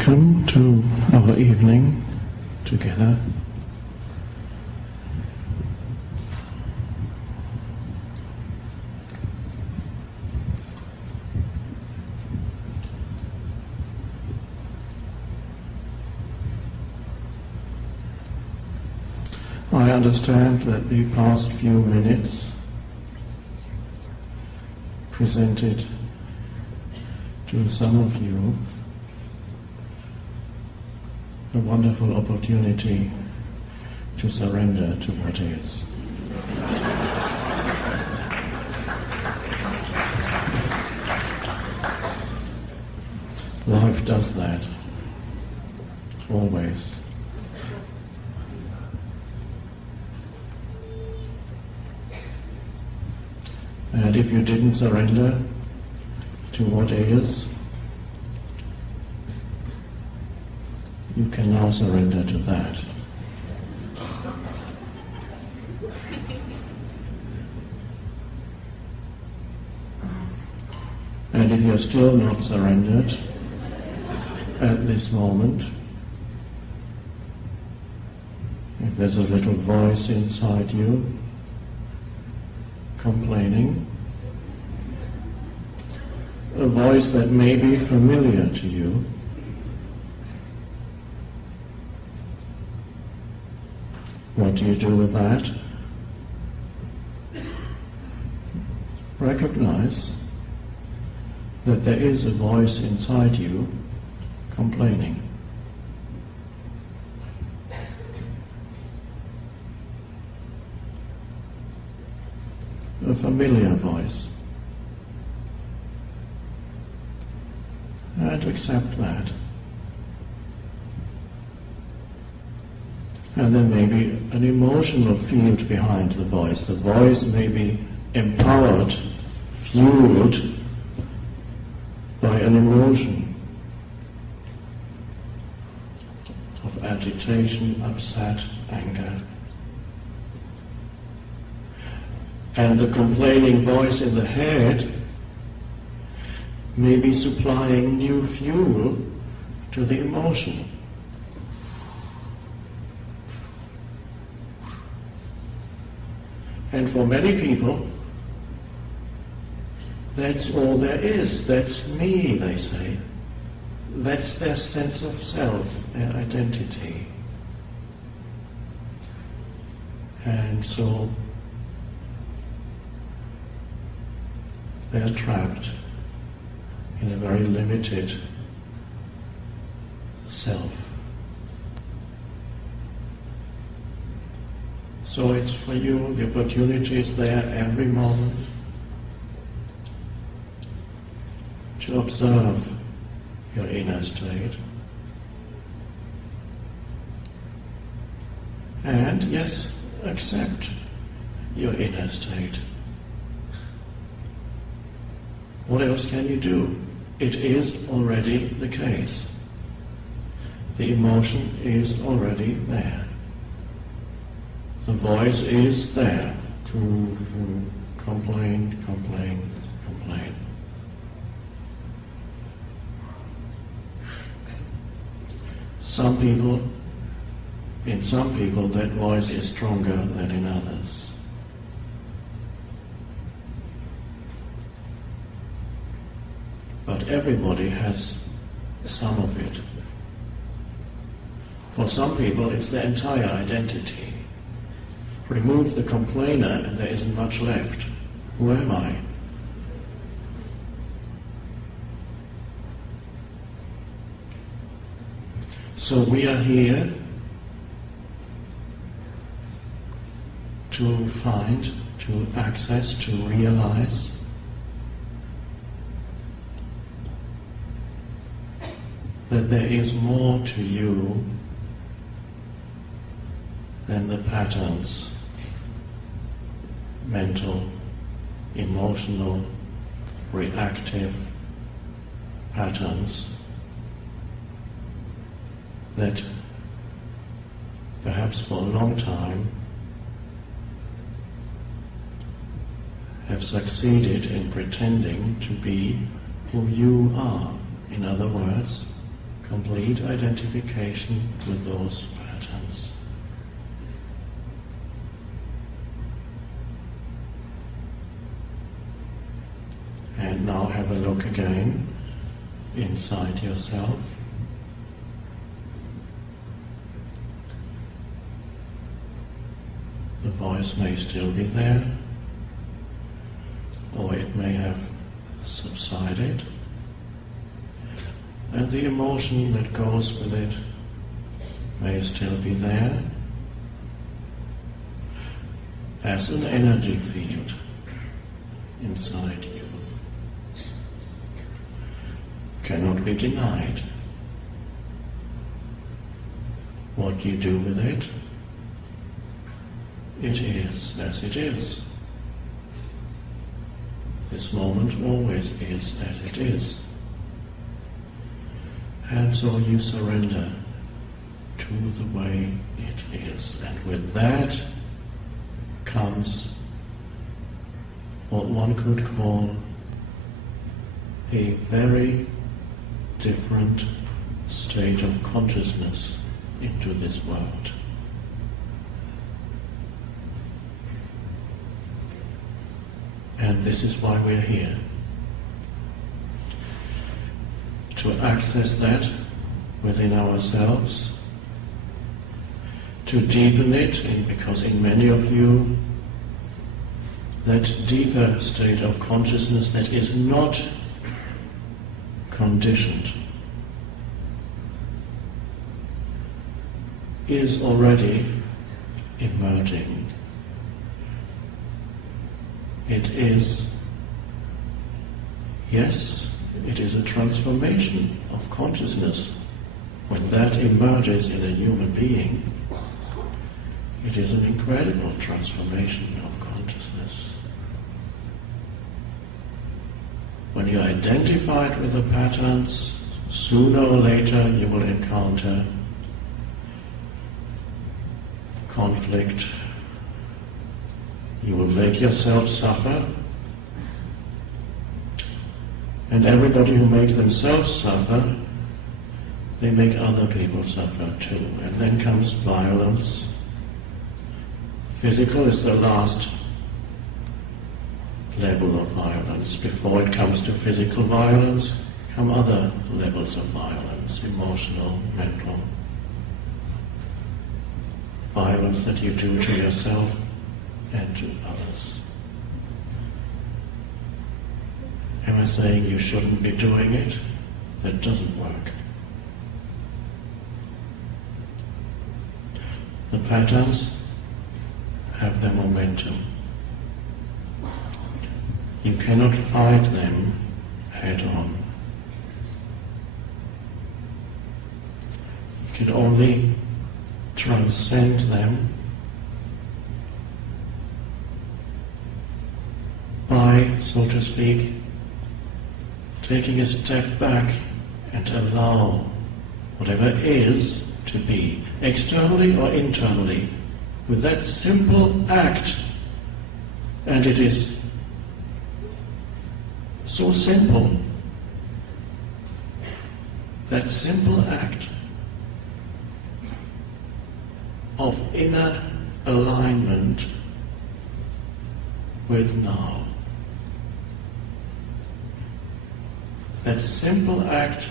Welcome to our evening together. I understand that the past few minutes presented to some of you a wonderful opportunity to surrender to what is. Life does that, always. And if you didn't surrender to what is, you can now surrender to that. And if you're still not surrendered at this moment, if there's a little voice inside you complaining, a voice that may be familiar to you, what do you do with that? Recognize that there is a voice inside you complaining. A familiar voice. And accept that. And there may be an emotional field behind the voice. The voice may be empowered, fueled by an emotion of agitation, upset, anger. And the complaining voice in the head may be supplying new fuel to the emotion. And for many people, that's all there is. That's me, they say. That's their sense of self, their identity. And so they're trapped in a very limited self. So it's for you, the opportunity is there every moment to observe your inner state. And yes, accept your inner state. What else can you do? It is already the case. The emotion is already there. The voice is there to complain, complain, complain. In some people, that voice is stronger than in others. But everybody has some of it. For some people, it's their entire identity. Remove the complainer and there isn't much left. Who am I? So we are here to find, to access, to realize that there is more to you than the patterns, mental, emotional, reactive patterns that perhaps for a long time have succeeded in pretending to be who you are. In other words, complete identification with those patterns. And now have a look again inside yourself. The voice may still be there, or it may have subsided, and the emotion that goes with it may still be there as an energy field inside you. Cannot be denied. What you do with it, it is as it is. This moment always is as it is. And so you surrender to the way it is. And with that comes what one could call a very different state of consciousness into this world. And this is why we're here. To access that within ourselves, to deepen it, because in many of you, that deeper state of consciousness that is not conditioned is already emerging. It is, yes, it is a transformation of consciousness. When that emerges in a human being, it is an incredible transformation of consciousness. When you identify it with the patterns, sooner or later you will encounter conflict. You will make yourself suffer, and everybody who makes themselves suffer, they make other people suffer too. And then comes violence. Physical is the last level of violence. Before it comes to physical violence, come other levels of violence, emotional, mental. Violence that you do to yourself and to others. Am I saying you shouldn't be doing it? That doesn't work. The patterns have their momentum. You cannot fight them head on. You can only transcend them by, so to speak, taking a step back and allow whatever is to be, externally or internally, with that simple act. And it is so simple, that simple act of inner alignment with now. That simple act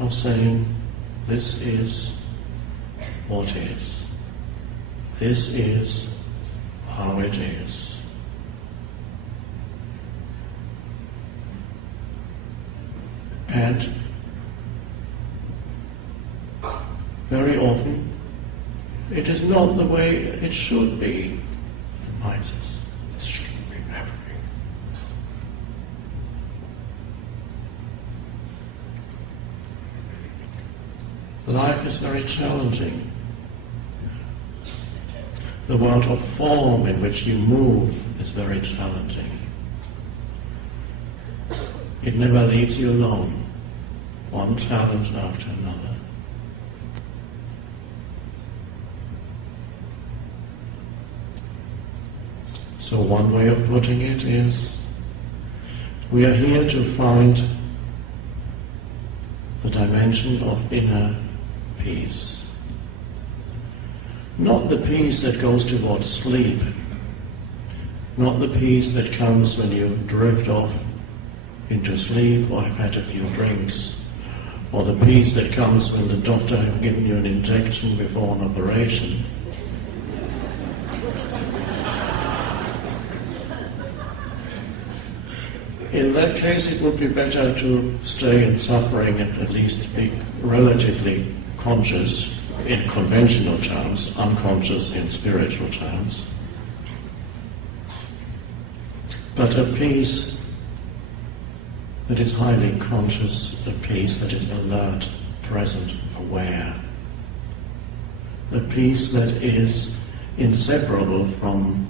of saying, this is what is. This is how it is. And very often, it is not the way it should be. The mind says, this shouldn't be happening. Life is very challenging. The world of form in which you move is very challenging. It never leaves you alone, one challenge after another. So one way of putting it is, we are here to find the dimension of inner peace. Not the peace that goes towards sleep, not the peace that comes when you drift off into sleep or have had a few drinks, or the peace that comes when the doctor has given you an injection before an operation. In that case, it would be better to stay in suffering and at least be relatively conscious in conventional terms, unconscious in spiritual terms. But a peace that is highly conscious, a peace that is alert, present, aware. A peace that is inseparable from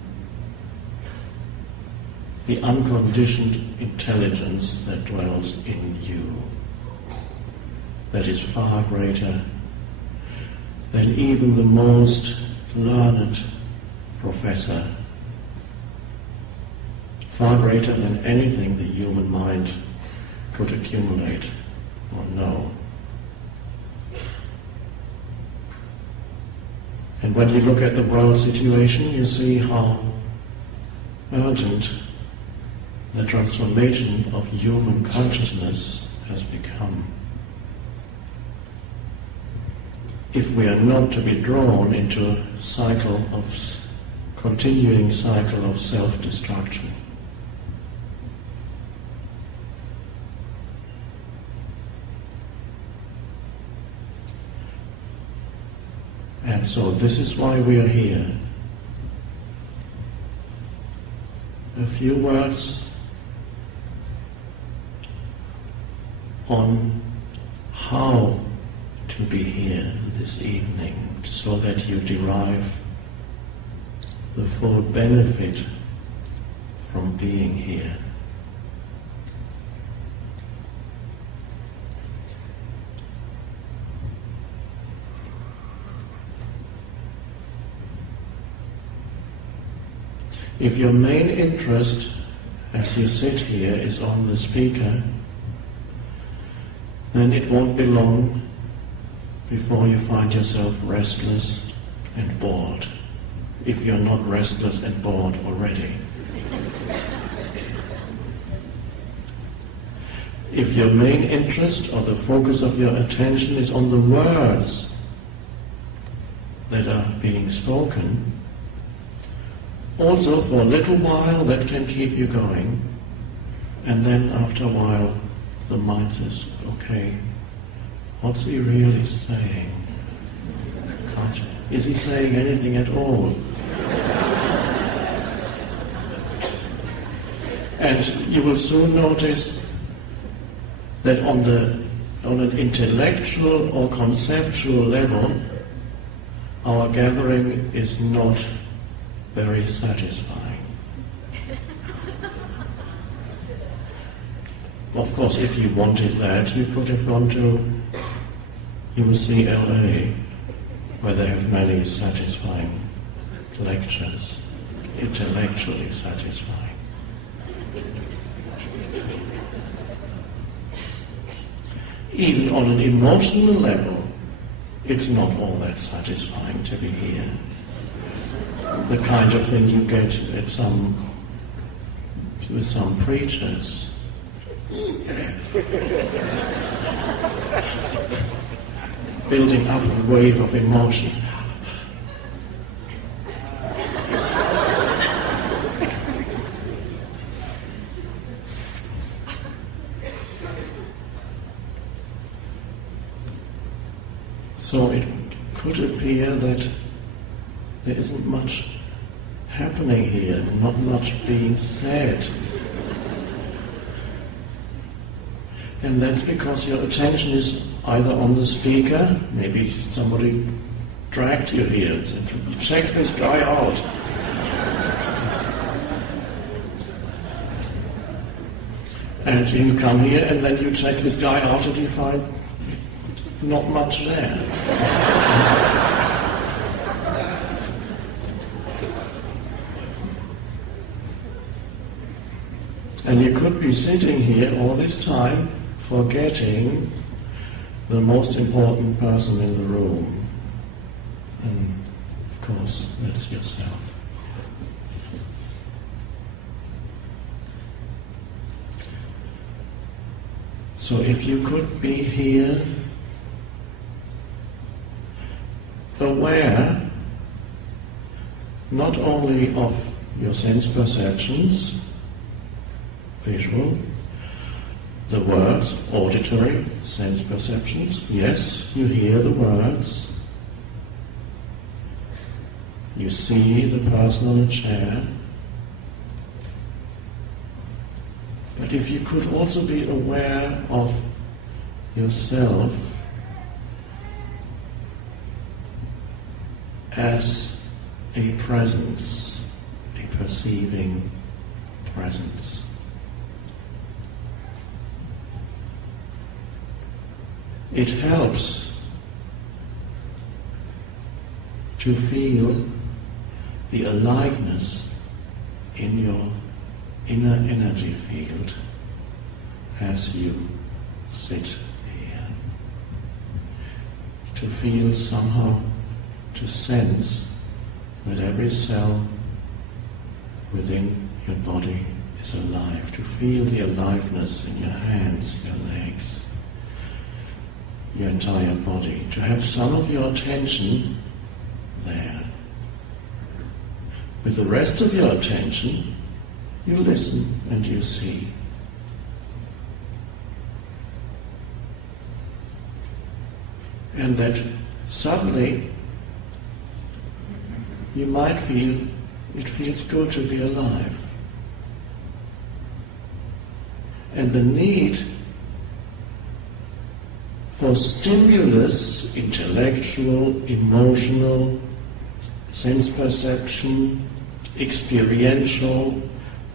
the unconditioned intelligence that dwells in you, that is far greater than even the most learned professor, far greater than anything the human mind could accumulate or know. And when you look at the world situation, you see how urgent the transformation of human consciousness has become. If we are not to be drawn into a continuing cycle of self-destruction. And so this is why we are here. A few words on how to be here this evening so that you derive the full benefit from being here. If your main interest as you sit here is on the speaker, then it won't be long before you find yourself restless and bored, if you're not restless and bored already. If your main interest or the focus of your attention is on the words that are being spoken, also for a little while that can keep you going, and then after a while the mind says, okay, what's he really saying? Is he saying anything at all? And you will soon notice that on an intellectual or conceptual level, our gathering is not very satisfying. Of course, if you wanted that, you could have gone to UCLA, where they have many satisfying lectures, intellectually satisfying. Even on an emotional level, it's not all that satisfying to be here. The kind of thing you get with some preachers. Building up a wave of emotion. So it could appear that there isn't much happening here, not much being said. And that's because your attention is either on the speaker, maybe somebody dragged you here and said, check this guy out. And you come here and then you check this guy out and you find not much there. And you could be sitting here all this time forgetting the most important person in the room. And of course, that's yourself. So if you could be here, aware not only of your sense perceptions, visual, the words, auditory, sense perceptions. Yes, you hear the words. You see the person on a chair. But if you could also be aware of yourself as a presence, a perceiving presence. It helps to feel the aliveness in your inner energy field as you sit here. To feel somehow, to sense that every cell within your body is alive. To feel the aliveness in your hands, your legs, your entire body, to have some of your attention there. With the rest of your attention, you listen and you see. And that suddenly you might feel it feels good to be alive. And the need for stimulus, intellectual, emotional, sense perception, experiential,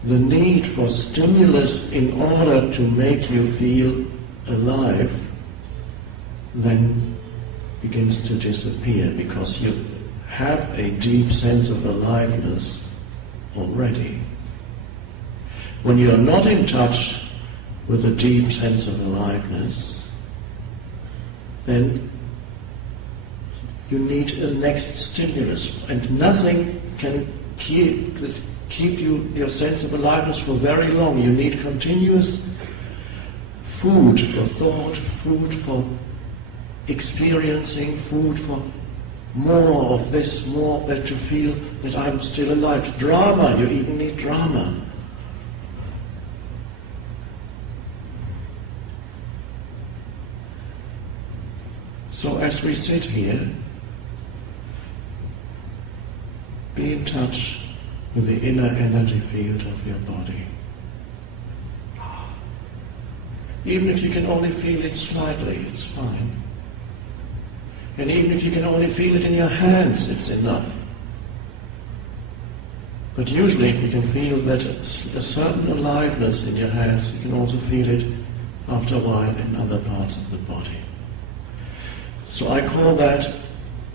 the need for stimulus in order to make you feel alive then begins to disappear, because you have a deep sense of aliveness already. When you are not in touch with a deep sense of aliveness, then you need a next stimulus, and nothing can keep your sense of aliveness for very long. You need continuous food for thought, food for experiencing, food for more of this, more of that, to feel that I'm still alive. Drama, you even need drama. So as we sit here, be in touch with the inner energy field of your body. Even if you can only feel it slightly, it's fine. And even if you can only feel it in your hands, it's enough. But usually if you can feel that a certain aliveness in your hands, you can also feel it after a while in other parts of the body. So I call that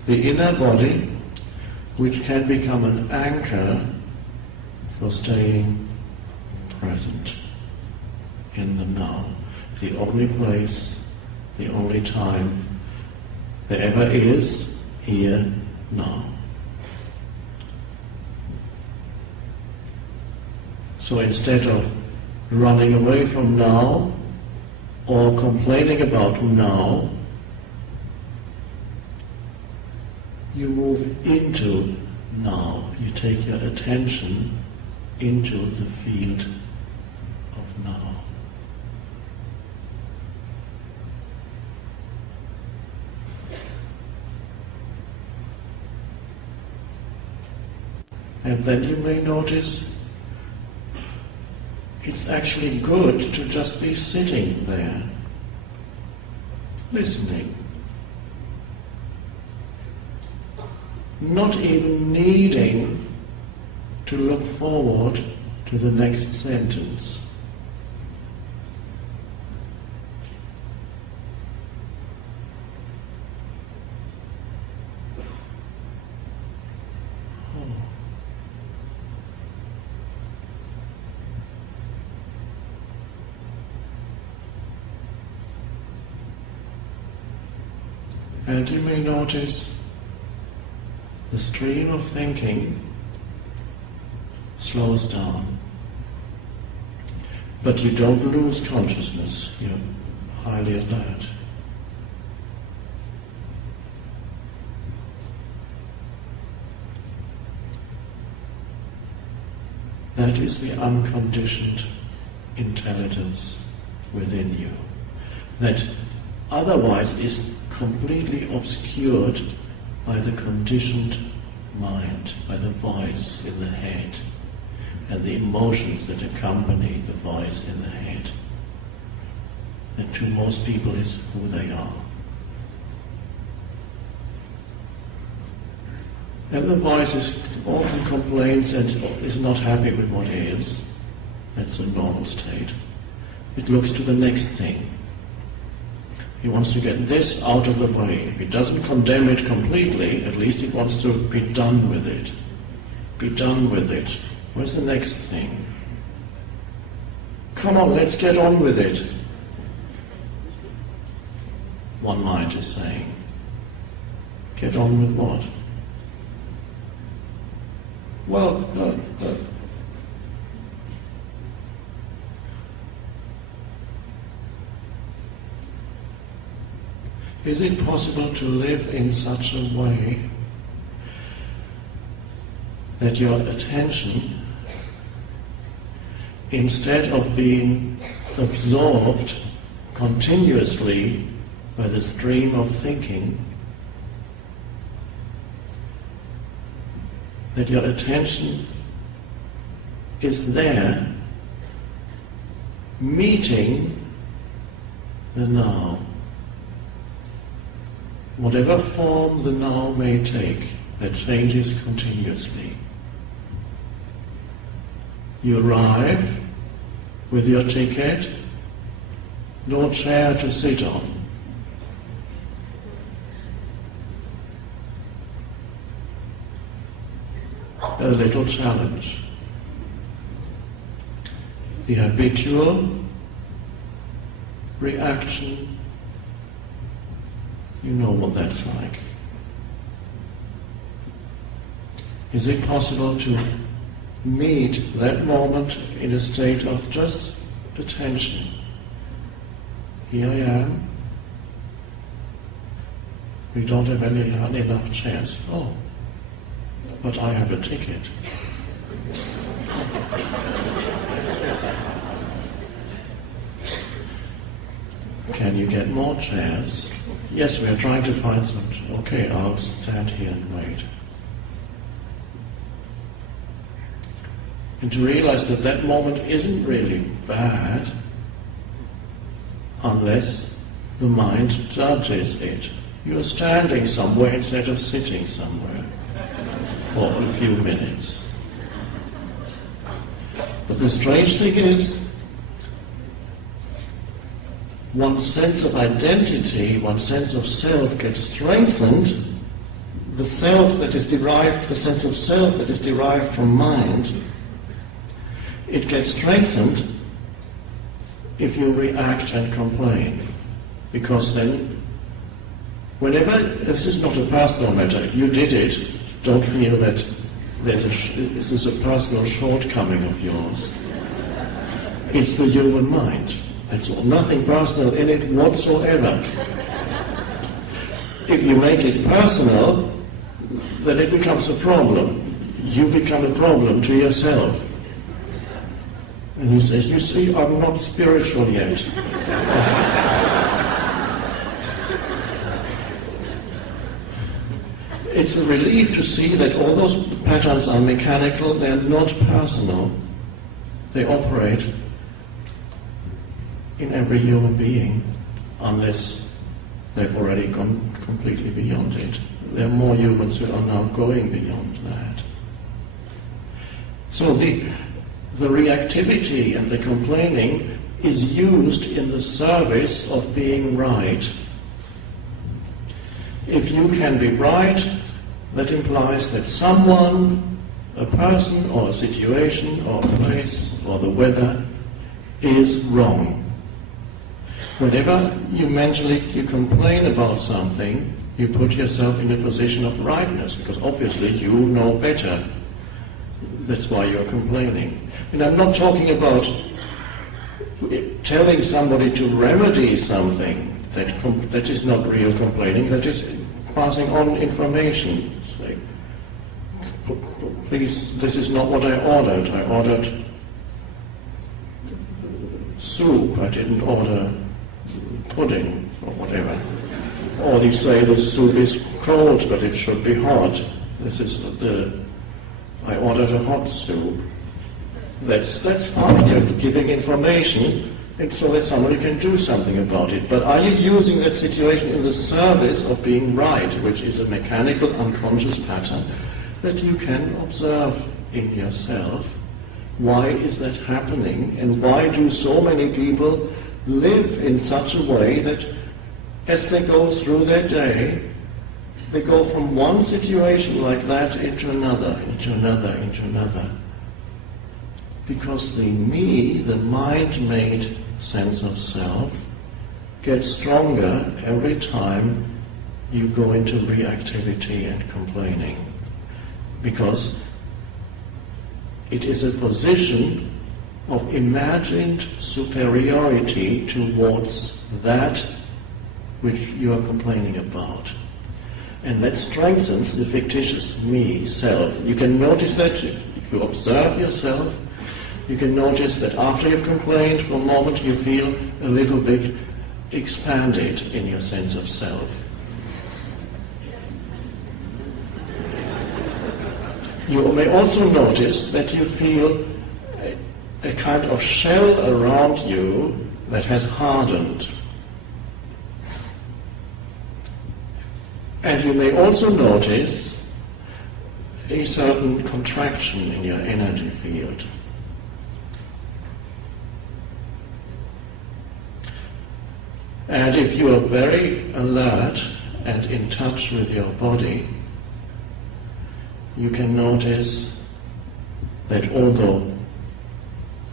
the inner body, which can become an anchor for staying present in the now. The only place, the only time there ever is, here, now. So instead of running away from now or complaining about now, you move into now. You take your attention into the field of now. And then you may notice it's actually good to just be sitting there, listening. Not even needing to look forward to the next sentence. And you may notice the stream of thinking slows down. But you don't lose consciousness, you're highly alert. That is the unconditioned intelligence within you, that otherwise is completely obscured by the conditioned mind, by the voice in the head, and the emotions that accompany the voice in the head. That to most people is who they are. And the voice often complains and is not happy with what is. That's a normal state. It looks to the next thing. He wants to get this out of the way. If he doesn't condemn it completely, at least he wants to be done with it. Be done with it. Where's the next thing? Come on, let's get on with it. One mind is saying. Get on with what? Well, is it possible to live in such a way that your attention, instead of being absorbed continuously by the stream of thinking, that your attention is there meeting the now? Whatever form the now may take, that changes continuously. You arrive with your ticket, no chair to sit on. A little challenge. The habitual reaction, you know what that's like. Is it possible to meet that moment in a state of just attention? Here I am. We don't have enough chairs. Oh, but I have a ticket. Can you get more chairs? Yes, we are trying to find some. Okay, I'll stand here and wait. And to realize that that moment isn't really bad unless the mind judges it. You're standing somewhere instead of sitting somewhere for a few minutes. But the strange thing is, one's sense of identity, one's sense of self gets strengthened. The self that is derived, the sense of self that is derived from mind, it gets strengthened if you react and complain. Because then, whenever, this is not a personal matter, if you did it, don't feel that this is a personal shortcoming of yours. It's the human mind. That's all. Nothing personal in it whatsoever. If you make it personal, then it becomes a problem. You become a problem to yourself. And he says, you see, I'm not spiritual yet. It's a relief to see that all those patterns are mechanical, they're not personal. They operate in every human being, unless they've already gone completely beyond it. There are more humans who are now going beyond that. So the reactivity and the complaining is used in the service of being right. If you can be right, that implies that someone, a person or a situation or a place or the weather is wrong. Whenever you complain about something, you put yourself in a position of rightness, because obviously you know better. That's why you're complaining. And I'm not talking about telling somebody to remedy something. That is not real complaining. That is passing on information. Say, please, this is not what I ordered. I ordered soup. I didn't order pudding or whatever. Or you say the soup is cold, but it should be hot. I ordered a hot soup. That's fine. You're giving information, and so that somebody can do something about it. But are you using that situation in the service of being right, which is a mechanical, unconscious pattern that you can observe in yourself? Why is that happening, and why do so many people live in such a way that as they go through their day, they go from one situation like that into another, into another, into another? Because the me, the mind-made sense of self, gets stronger every time you go into reactivity and complaining. Because it is a position of imagined superiority towards that which you are complaining about. And that strengthens the fictitious me, self. You can notice that if you observe yourself. You can notice that after you've complained, for a moment you feel a little bit expanded in your sense of self. You may also notice that you feel a kind of shell around you that has hardened. And you may also notice a certain contraction in your energy field. And if you are very alert and in touch with your body, you can notice that although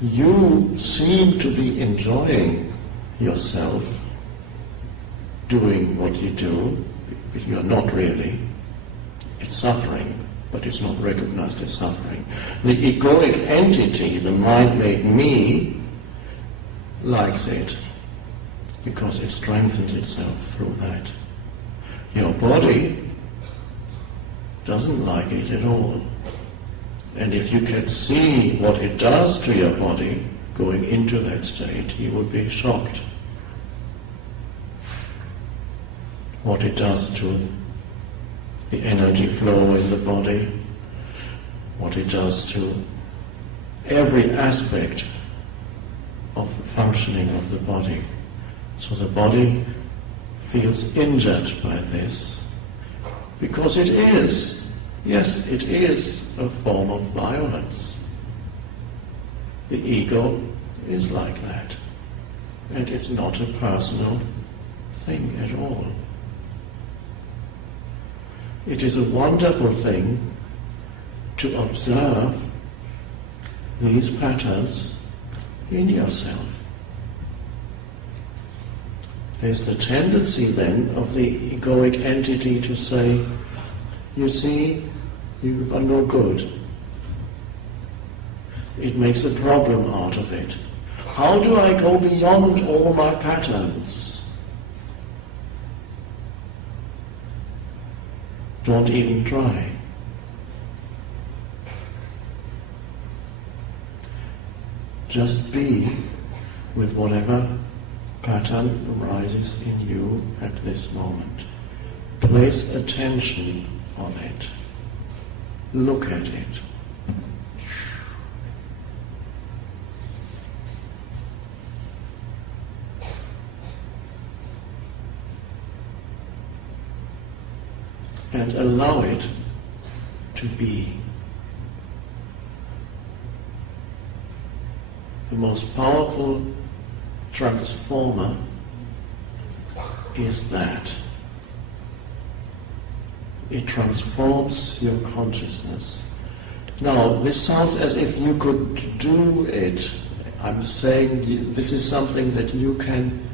you seem to be enjoying yourself doing what you do, but you are not really. It's suffering, but it's not recognized as suffering. The egoic entity, the mind-made me, likes it, because it strengthens itself through that. Your body doesn't like it at all. And if you can see what it does to your body going into that state, you would be shocked. What it does to the energy flow in the body, what it does to every aspect of the functioning of the body. So the body feels injured by this, because it is, yes, it is a form of violence. The ego is like that, and it's not a personal thing at all. It is a wonderful thing to observe these patterns in yourself. There's the tendency then of the egoic entity to say, you see, you are no good. It makes a problem out of it. How do I go beyond all my patterns? Don't even try. Just be with whatever pattern arises in you at this moment. Place attention on it. Look at it. And allow it to be. The most powerful transformer is that. It transforms your consciousness. Now, this sounds as if you could do it. I'm saying this is something that you can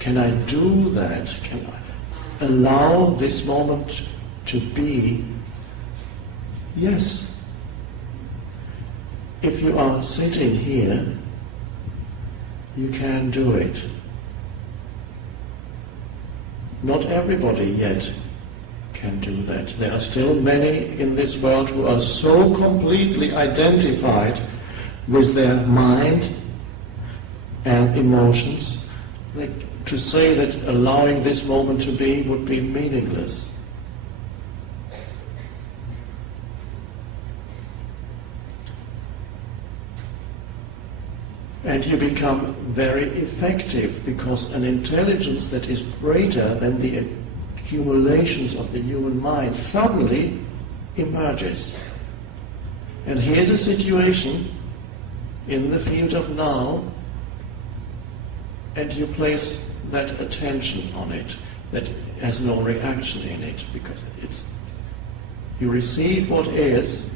Can I do that? Can I allow this moment to be? Yes. If you are sitting here, you can do it. Not everybody yet can do that. There are still many in this world who are so completely identified with their mind and emotions that to say that allowing this moment to be would be meaningless. And you become very effective because an intelligence that is greater than the accumulations of the human mind suddenly emerges. And here's a situation in the field of now, and you place that attention on it, that has no reaction in it, because you receive what is,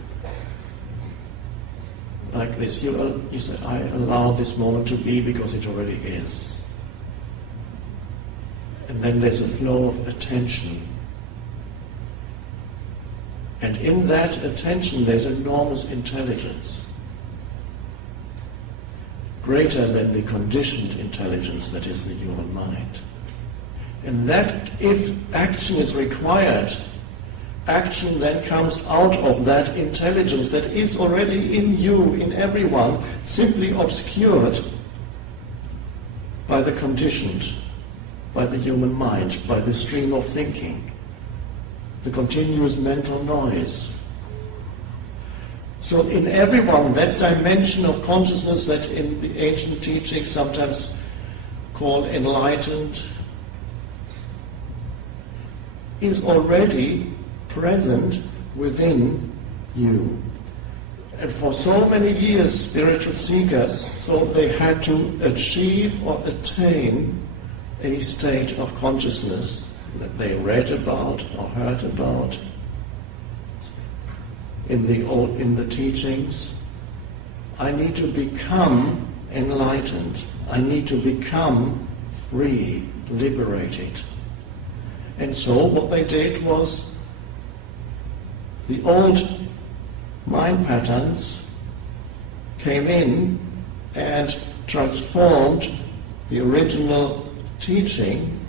like this. You say, I allow this moment to be because it already is. And then there's a flow of attention. And in that attention there's enormous intelligence. Greater than the conditioned intelligence that is the human mind. And that, if action is required, action then comes out of that intelligence that is already in you, in everyone, simply obscured by the conditioned, by the human mind, by the stream of thinking, the continuous mental noise. So in everyone, that dimension of consciousness that in the ancient teachings sometimes called enlightened is already present within you. And for so many years, spiritual seekers thought they had to achieve or attain a state of consciousness that they read about or heard about in the teachings. I need to become enlightened. I need to become free, liberated. And so what they did was, the old mind patterns came in and transformed the original teaching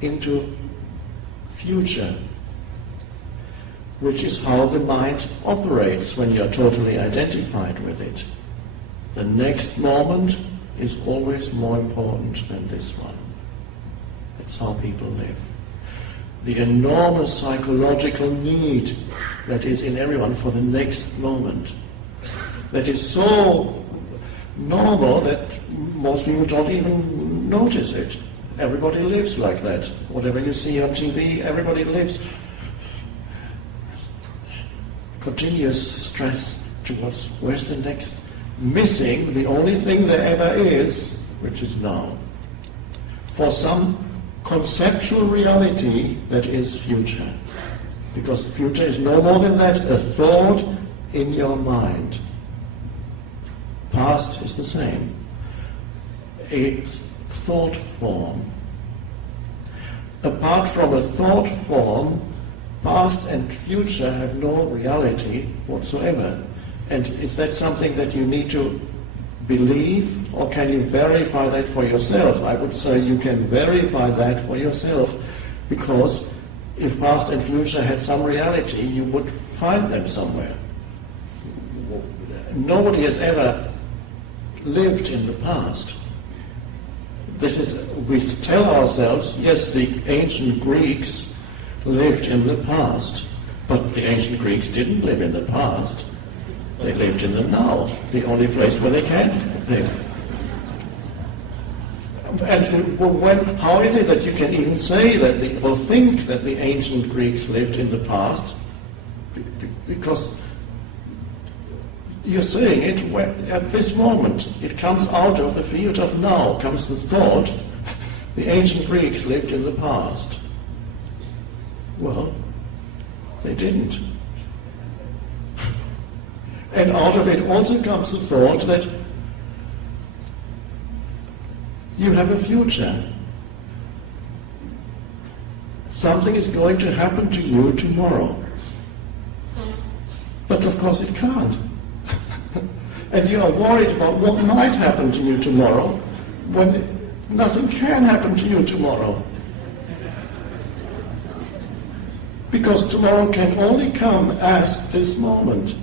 into future, which is how the mind operates when you're totally identified with it. The next moment is always more important than this one. That's how people live. The enormous psychological need that is in everyone for the next moment, that is so normal that most people don't even notice it. Everybody lives like that. Whatever you see on TV, everybody lives. Continuous stress towards where's the next, missing the only thing there ever is, which is now. For some conceptual reality that is future. Because future is no more than that, a thought in your mind. Past is the same. A thought form. Apart from a thought form, past and future have no reality whatsoever. And is that something that you need to believe, or can you verify that for yourself? I would say you can verify that for yourself, because if past and future had some reality, you would find them somewhere. Nobody has ever lived in the past. We tell ourselves, yes, the ancient Greeks lived in the past, but the ancient Greeks didn't live in the past. They lived in the now, the only place where they can live. And how is it that you can even say that or think that the ancient Greeks lived in the past? Because you're saying it at this moment. It comes out of the field of now, comes the thought, the ancient Greeks lived in the past. Well, they didn't. And out of it also comes the thought that You have a future. Something is going to happen to you tomorrow. But of course it can't. And you are worried about what might happen to you tomorrow when nothing can happen to you tomorrow. Because tomorrow can only come as this moment.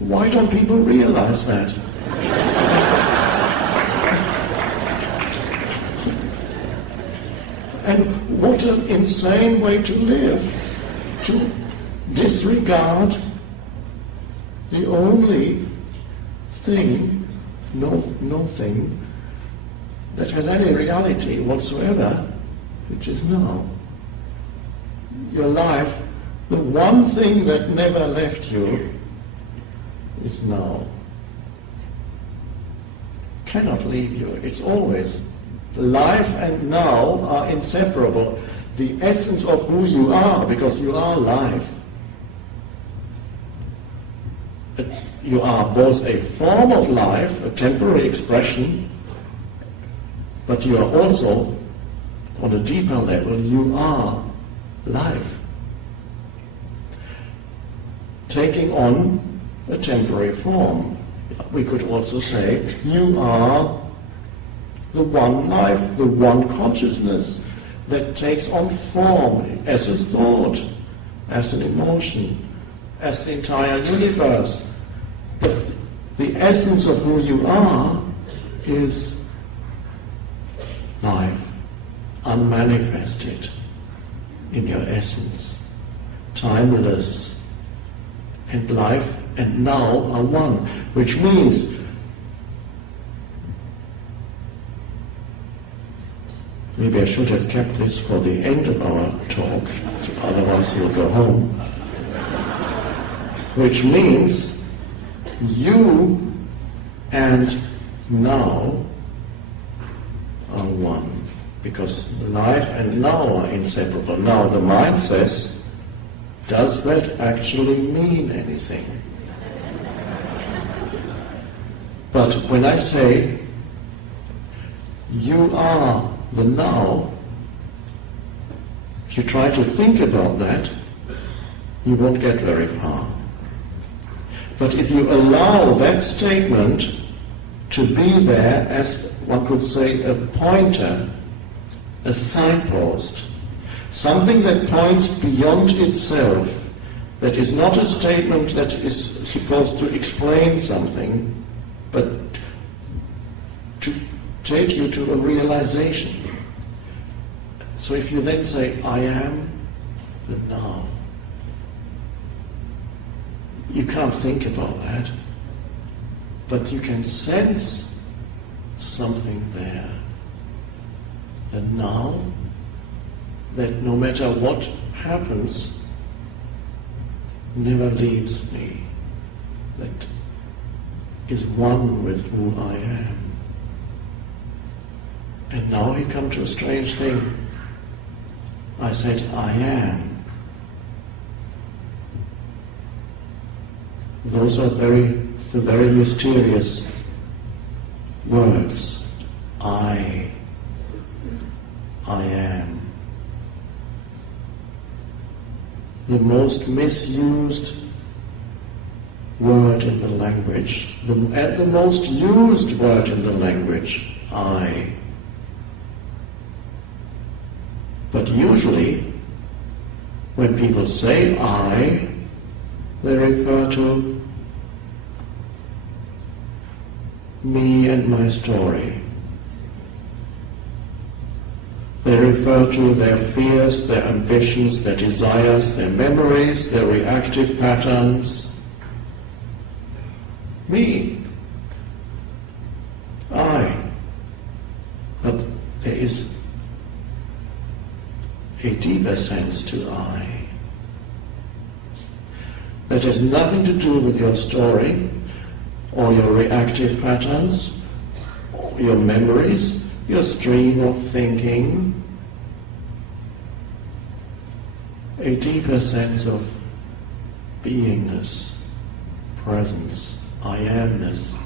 Why don't people realize that? And what an insane way to live, to disregard the only thing, no thing, that has any reality whatsoever, which is now. Your life, the one thing that never left you, is now. Cannot leave you. It's always. Life and now are inseparable. The essence of who you are, because you are life. You are both a form of life, a temporary expression, but you are also, on a deeper level, you are life. Taking on a temporary form. We could also say, you are the one life, the one consciousness that takes on form as a thought, as an emotion, as the entire universe. But the essence of who you are is life, unmanifested in your essence, timeless. And life and now are one, which means maybe I should have kept this for the end of our talk, otherwise we'll go home. Which means you and now are one, because life and now are inseparable. Now the mind says, does that actually mean anything? But when I say, you are the now, if you try to think about that, you won't get very far. But if you allow that statement to be there as, one could say, a pointer, a signpost, something that points beyond itself, that is not a statement that is supposed to explain something, but to take you to a realization. So if you then say, I am the now, you can't think about that, but you can sense something there. The now, that no matter what happens, never leaves me, that is one with who I am. And now you come to a strange thing. I said, I am. Those are very mysterious words. I am. The most misused word in the language, and the most used word in the language, I. But usually, when people say I, they refer to me and my story. They refer to their fears, their ambitions, their desires, their memories, their reactive patterns. Me. I. But there is a deeper sense to I. That has nothing to do with your story, or your reactive patterns, or your memories, your stream of thinking. A deeper sense of beingness, presence, I amness,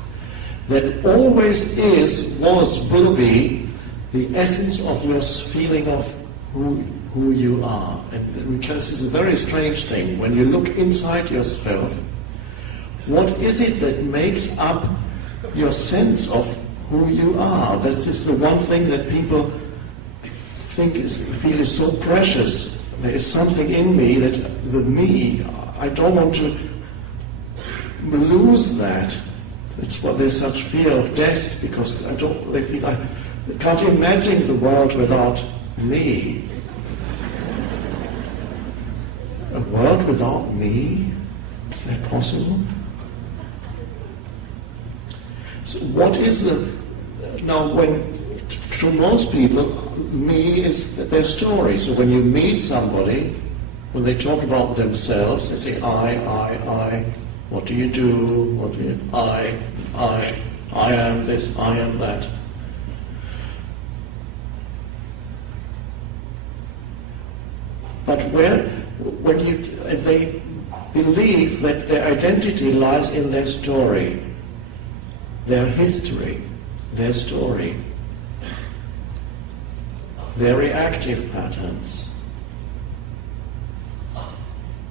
that always is, was, will be the essence of your feeling of who you are. And because it's a very strange thing, when you look inside yourself, what is it that makes up your sense of who you are? That is the one thing that people feel is so precious. There is something in me that the me, I don't want to lose that. That's why there's such fear of death, because they feel I can't imagine the world without me. A world without me? Is that possible? So what is now to most people, me is their story. So when you meet somebody, when they talk about themselves, they say I. What do you do? I am this, I am that. But they believe that their identity lies in their story, their history, their story, their reactive patterns.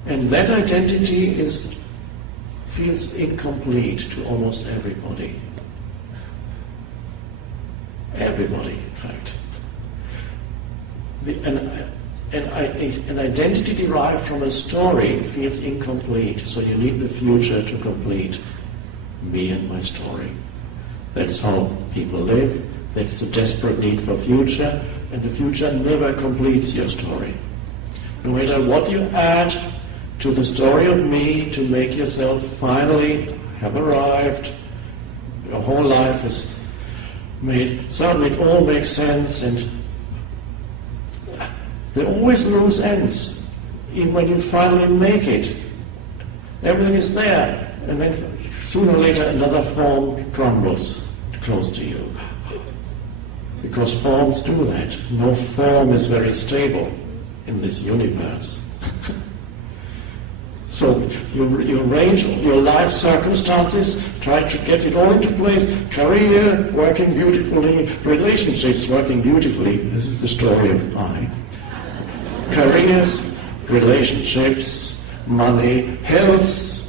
And that identity feels incomplete to almost everybody. Everybody, in fact. An identity derived from a story feels incomplete, so you need the future to complete me and my story. That's how people live. That's the desperate need for future, and the future never completes your story. No matter what you add to the story of me to make yourself finally have arrived, your whole life is made, suddenly it all makes sense, and they always lose ends. Even when you finally make it, everything is there, and then sooner or later another form crumbles close to you. Because forms do that. No form is very stable in this universe. So you arrange your life circumstances, try to get it all into place, career working beautifully, relationships working beautifully. This is the story of I. Careers, relationships, money, health,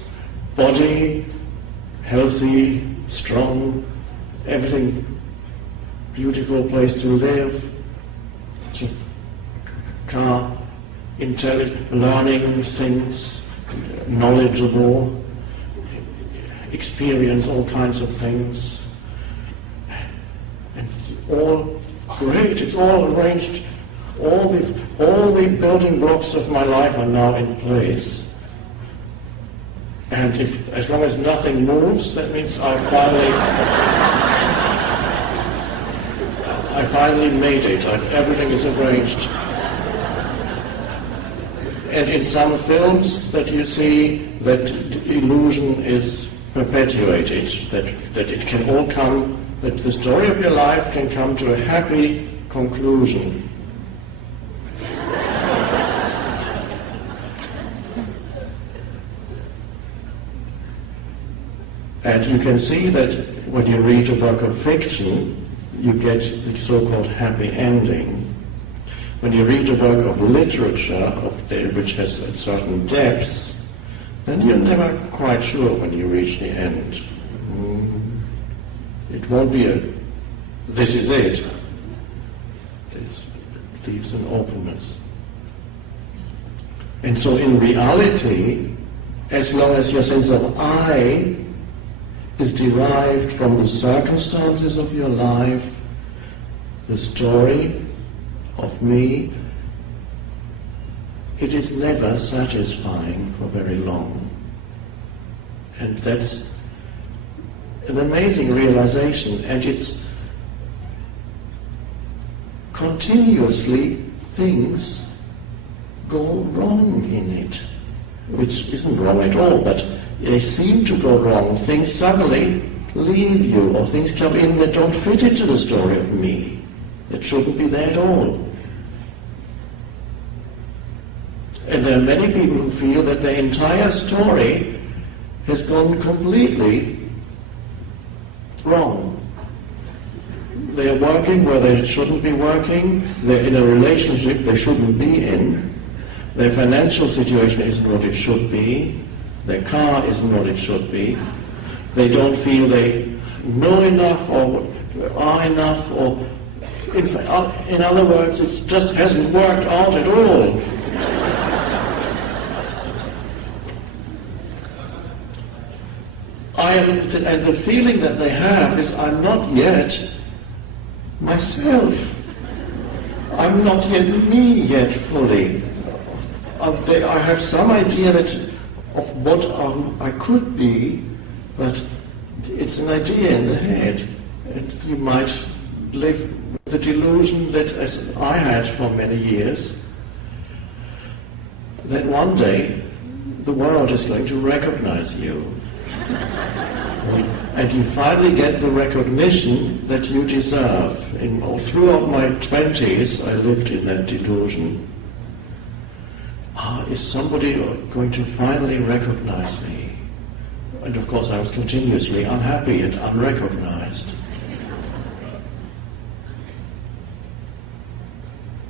body, healthy, strong, everything, beautiful place to live, car, intelligent, learning things, knowledgeable, experience all kinds of things, and all great, it's all arranged, all the building blocks of my life are now in place. And as long as nothing moves, that means I finally made it. Everything is arranged. And in some films that you see, that illusion is perpetuated, that it can all come, that the story of your life can come to a happy conclusion. And you can see that when you read a work of fiction, you get the so-called happy ending. When you read a work of literature which has a certain depth, then you're never quite sure when you reach the end. It won't be this is it. This leaves an openness. And so in reality, as long as your sense of I is derived from the circumstances of your life, the story of me, it is never satisfying for very long. And that's an amazing realization, and it's continuously things go wrong in it, which isn't wrong at all, but they seem to go wrong. Things suddenly leave you, or things come in that don't fit into the story of me, that shouldn't be there at all. And there are many people who feel that their entire story has gone completely wrong. They're working where they shouldn't be working. They're in a relationship they shouldn't be in. Their financial situation isn't what it should be. Their car isn't what it should be. They don't feel they know enough or are enough, or in other words, it just hasn't worked out at all. And the feeling that they have is, I'm not yet myself. I'm not yet me yet fully. I have some idea of what I could be, but it's an idea in the head. And you might live with the delusion that, as I had for many years, that one day the world is going to recognize you. And you finally get the recognition that you deserve. Throughout my 20s, I lived in that delusion. Is somebody going to finally recognize me? And of course, I was continuously unhappy and unrecognized.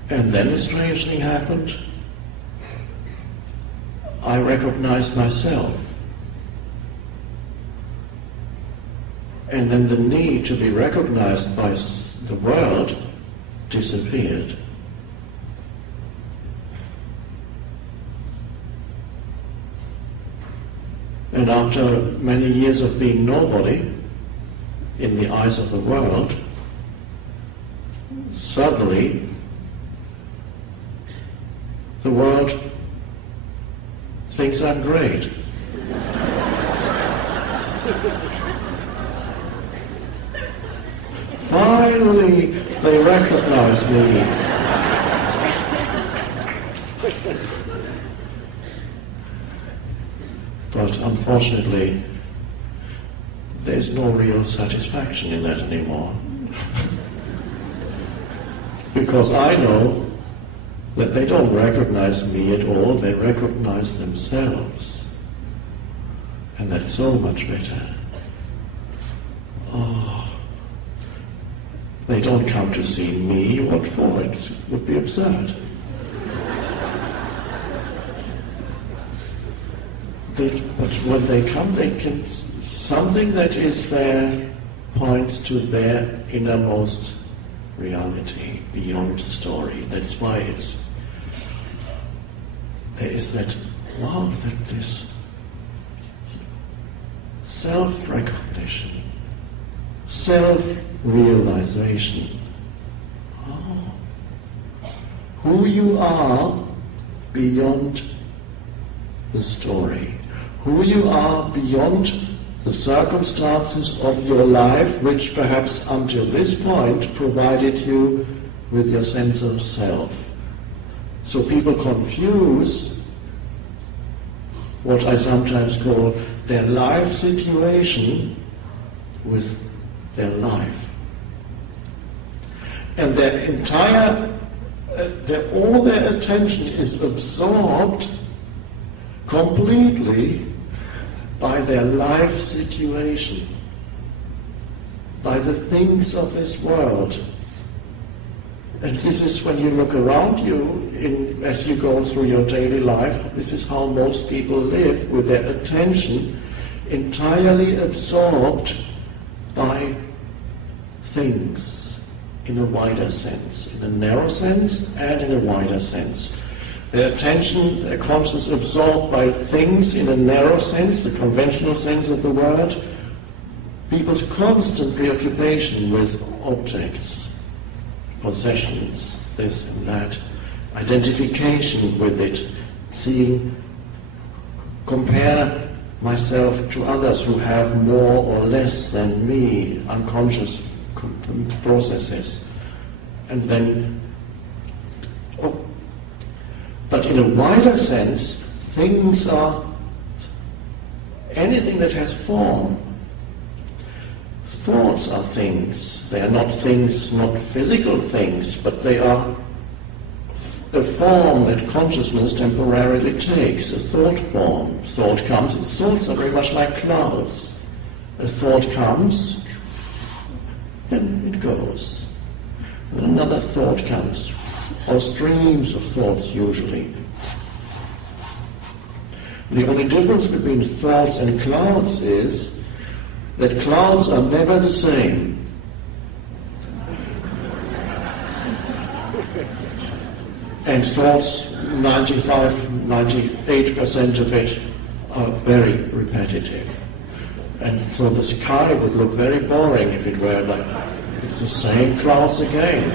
And then a strange thing happened. I recognized myself. And then the need to be recognized by the world disappeared. And after many years of being nobody in the eyes of the world, suddenly the world thinks I'm great. Finally, they recognize me. But unfortunately, there's no real satisfaction in that anymore. Because I know that they don't recognize me at all, they recognize themselves. And that's so much better. They don't come to see me. What for? It would be absurd. But when they come, they can, something that is there points to their innermost reality, beyond story. That's why there is that, wow, that this self-recognition, self-realization. Who you are beyond the story. Who you are beyond the circumstances of your life, which perhaps until this point provided you with your sense of self. So people confuse what I sometimes call their life situation with their life. And their entire, all their attention is absorbed completely by their life situation, by the things of this world. And this is when you look around you, as you go through your daily life, this is how most people live, with their attention entirely absorbed by things in a wider sense, in a narrow sense and in a wider sense. Their attention, their consciousness absorbed by things in a narrow sense, the conventional sense of the word, people's constant preoccupation with objects, possessions, this and that, identification with it, compare myself to others who have more or less than me, unconscious processes. And then, but in a wider sense, things are anything that has form. Thoughts are things. They are not things, not physical things, but they are the form that consciousness temporarily takes, a thought form. Thought comes, and thoughts are very much like clouds. A thought comes, then it goes. And another thought comes, or streams of thoughts usually. The only difference between thoughts and clouds is that clouds are never the same. And thoughts, 98% of it are very repetitive. And so the sky would look very boring if it were like, it's the same clouds again.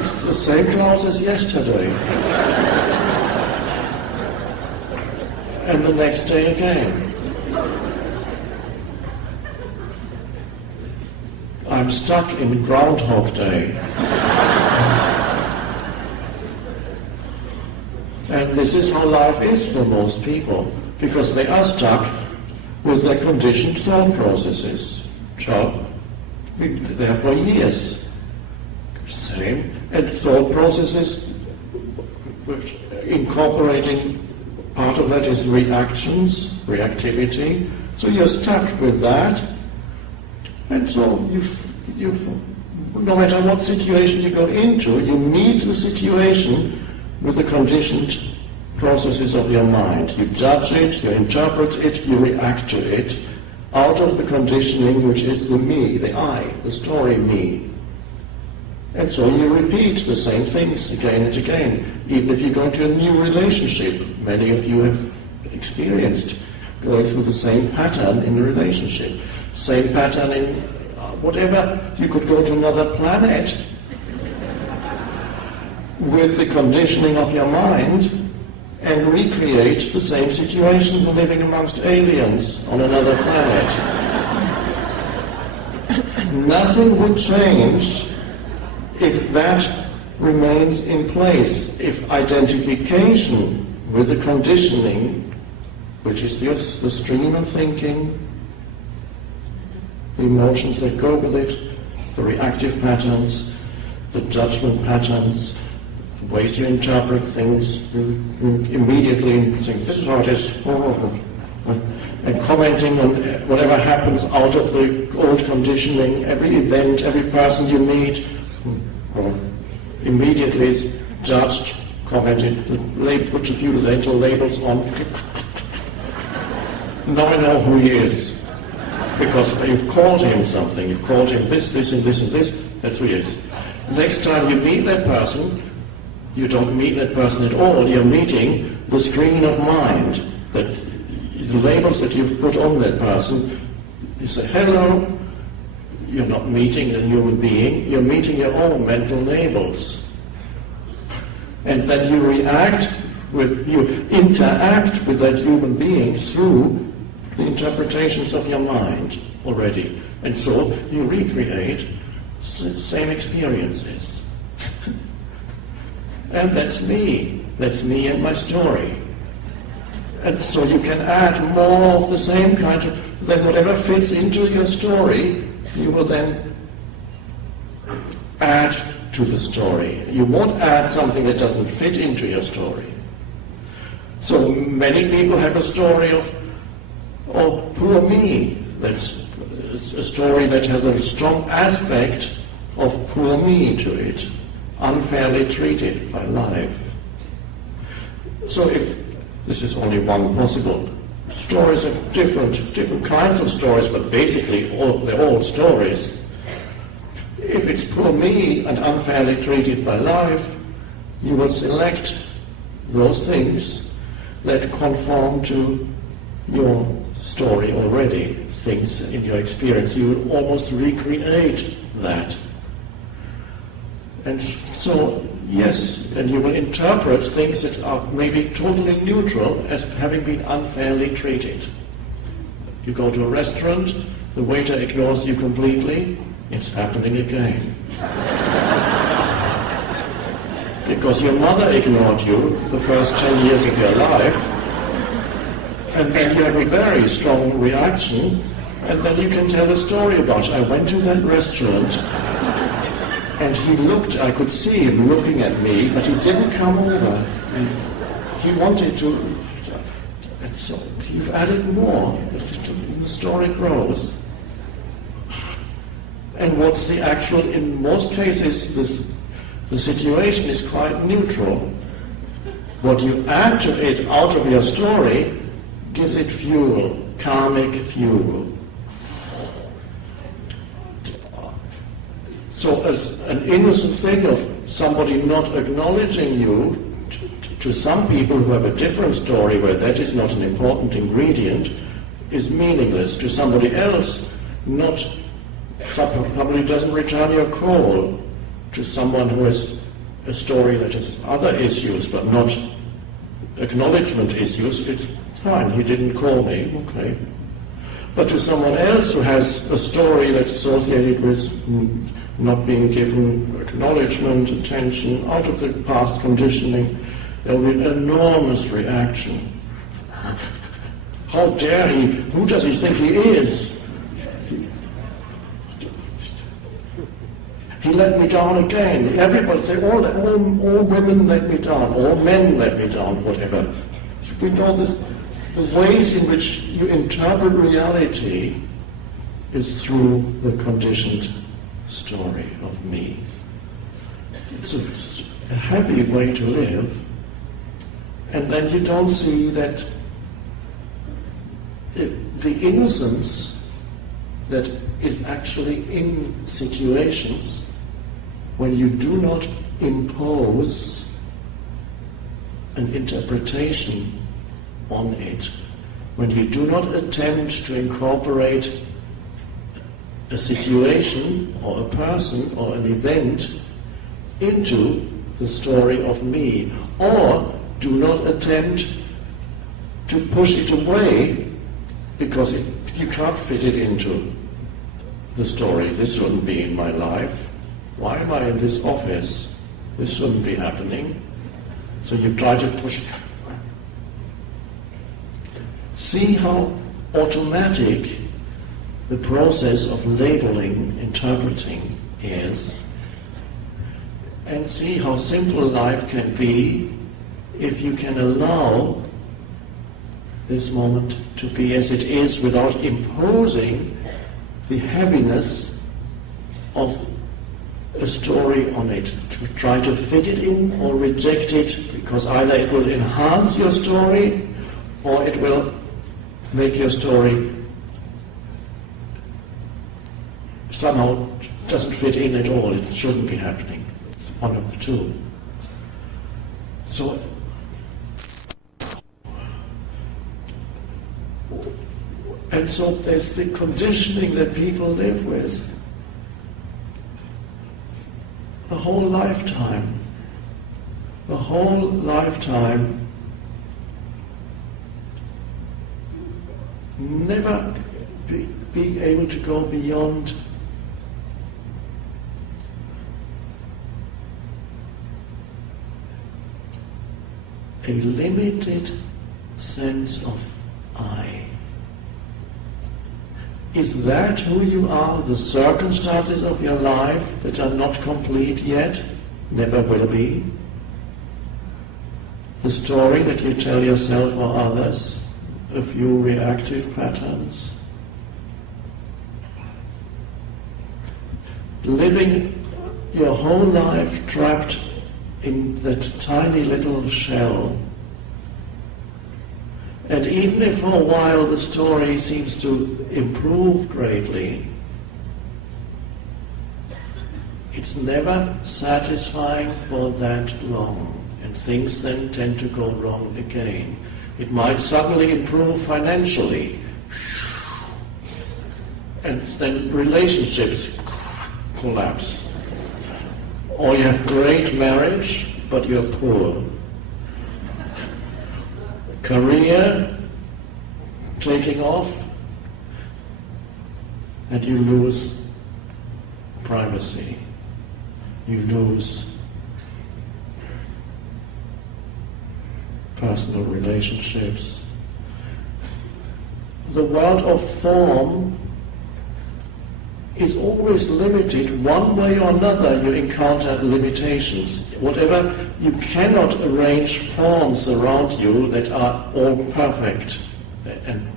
It's the same clouds as yesterday. And the next day again. I'm stuck in Groundhog Day. And this is how life is for most people, because they are stuck with their conditioned thought processes. So, there for years. Same. And thought processes, which incorporating, part of that is reactions, reactivity. So you're stuck with that. And so no matter what situation you go into, you meet the situation with the conditioned processes of your mind. You judge it, you interpret it, you react to it, out of the conditioning which is the me, the I, the story me. And so you repeat the same things again and again, even if you go into a new relationship. Many of you have experienced going through the same pattern in a relationship, same pattern in whatever. You could go to another planet with the conditioning of your mind and recreate the same situation living amongst aliens on another planet. Nothing would change if that remains in place, if identification with the conditioning, which is the stream of thinking, the emotions that go with it, the reactive patterns, the judgment patterns, the ways you interpret things, you immediately think, this is how it is, and commenting on whatever happens out of the old conditioning, every event, every person you meet, immediately is judged, commented, put a few little labels on. Now I know who he is. Because you've called him something, you've called him this, this, and this, and this, that's who he is. Next time you meet that person, you don't meet that person at all, you're meeting the screen of mind, that the labels that you've put on that person. You say, hello, you're not meeting a human being, you're meeting your own mental labels. And then you interact with that human being through the interpretations of your mind already. And so you recreate the same experiences. And that's me and my story. And so you can add more of the same kind of, then whatever fits into your story, you will then add to the story. You won't add something that doesn't fit into your story. So many people have a story of, oh, poor me. That's a story that has a strong aspect of poor me to it, unfairly treated by life. So if this is only one possible, stories of different kinds of stories, but basically they're all stories. If it's poor me and unfairly treated by life, you will select those things that conform to your story already, things in your experience. You will almost recreate that. And so, yes, and you will interpret things that are maybe totally neutral as having been unfairly treated. You go to a restaurant, the waiter ignores you completely, it's happening again. Because your mother ignored you the first 10 years of your life, and then you have a very strong reaction, and then you can tell a story about it. I went to that restaurant, and he looked, I could see him looking at me, but he didn't come over. And he wanted to, and so you've added more. The story grows. And what's the actual, in most cases, the situation is quite neutral. What you add to it out of your story gives it fuel, karmic fuel. So as an innocent thing of somebody not acknowledging you, to some people who have a different story where that is not an important ingredient, is meaningless. To somebody else, probably doesn't return your call. To someone who has a story that has other issues but not acknowledgement issues, it's fine, he didn't call me, okay. But to someone else who has a story that's associated with not being given acknowledgement, attention, out of the past conditioning, there will be an enormous reaction. How dare he? Who does he think he is? He let me down again. Everybody say, all women let me down, all men let me down, whatever. We know this, the ways in which you interpret reality is through the conditioned story of me. It's a heavy way to live, and then you don't see that the innocence that is actually in situations when you do not impose an interpretation on it, when you do not attempt to incorporate a situation or a person or an event into the story of me, or do not attempt to push it away because you can't fit it into the story. This shouldn't be in my life. Why am I in this office? This shouldn't be happening. So you try to push it. See how automatic the process of labeling, interpreting is, and see how simple life can be if you can allow this moment to be as it is without imposing the heaviness of a story on it, to try to fit it in or reject it, because either it will enhance your story or it will make your story somehow doesn't fit in at all. It shouldn't be happening. It's one of the two. So there's the conditioning that people live with the whole lifetime. The whole lifetime, never being able to go beyond a limited sense of I. Is that who you are? The circumstances of your life that are not complete yet, never will be? The story that you tell yourself or others, a few reactive patterns? Living your whole life trapped in that tiny little shell. And even if for a while the story seems to improve greatly, it's never satisfying for that long, and things then tend to go wrong again. It might suddenly improve financially, and then relationships collapse. Or you have great marriage, but you're poor. Career taking off, and you lose privacy. You lose personal relationships. The world of form is always limited. One way or another you encounter limitations. Whatever, you cannot arrange forms around you that are all perfect. And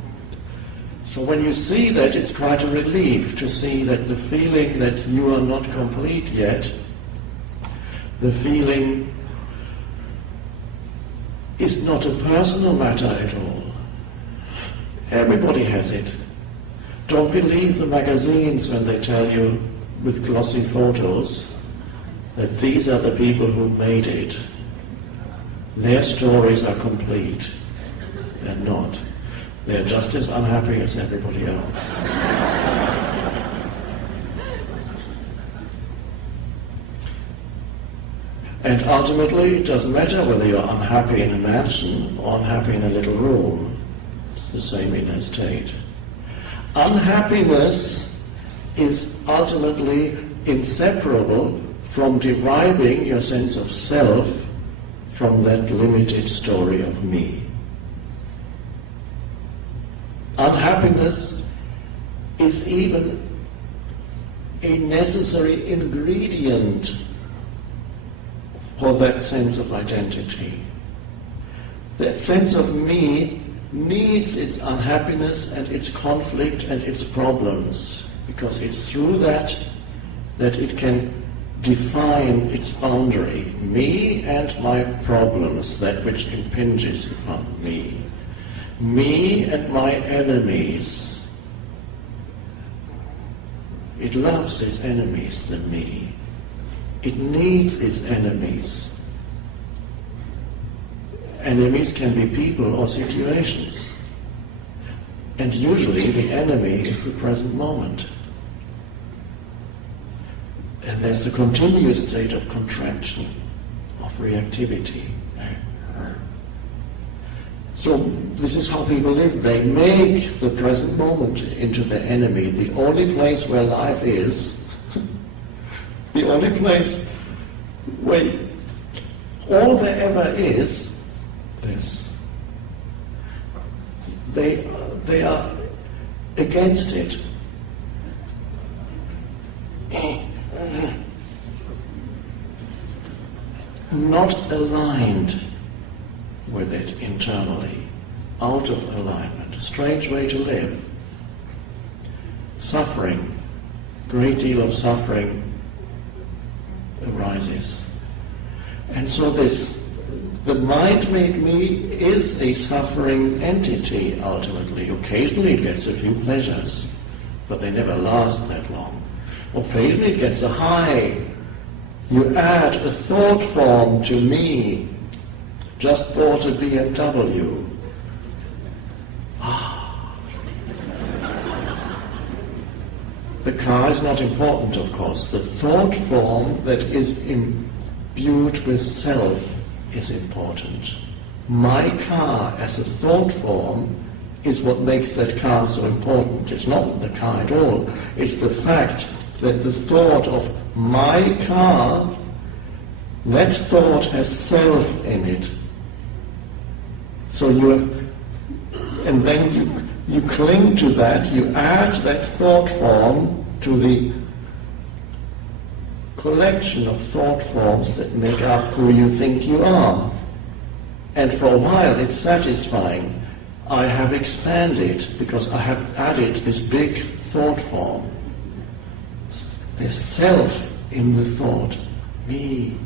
So when you see that, it's quite a relief to see that the feeling that you are not complete yet, the feeling is not a personal matter at all. Everybody has it. Don't believe the magazines when they tell you with glossy photos that these are the people who made it. Their stories are complete. They're not. They're just as unhappy as everybody else. And ultimately, it doesn't matter whether you're unhappy in a mansion or unhappy in a little room. It's the same inner state. Unhappiness is ultimately inseparable from deriving your sense of self from that limited story of me. Unhappiness is even a necessary ingredient for that sense of identity. That sense of me needs its unhappiness and its conflict and its problems, because it's through that it can define its boundary, me and my problems, that which impinges upon me and my enemies. It loves its enemies, the me. It needs its enemies. Enemies can be people or situations. And usually the enemy is the present moment. And there's the continuous state of contraction, of reactivity. So this is how people live. They make the present moment into their enemy. The only place where life is, the only place where all there ever is this. They are against it. Not aligned with it internally, out of alignment. A strange way to live. Suffering, great deal of suffering arises. And so the mind-made me is a suffering entity ultimately. Occasionally it gets a few pleasures, but they never last that long. Occasionally it gets a high. You add a thought form to me. Just bought a BMW. The car is not important, of course. The thought form that is imbued with self is important. My car as a thought form is what makes that car so important. It's not the car at all. It's the fact that the thought of my car, that thought has self in it. So you have, and then you cling to that, you add that thought form to the collection of thought forms that make up who you think you are. And for a while it's satisfying. I have expanded because I have added this big thought form. There's self in the thought, me.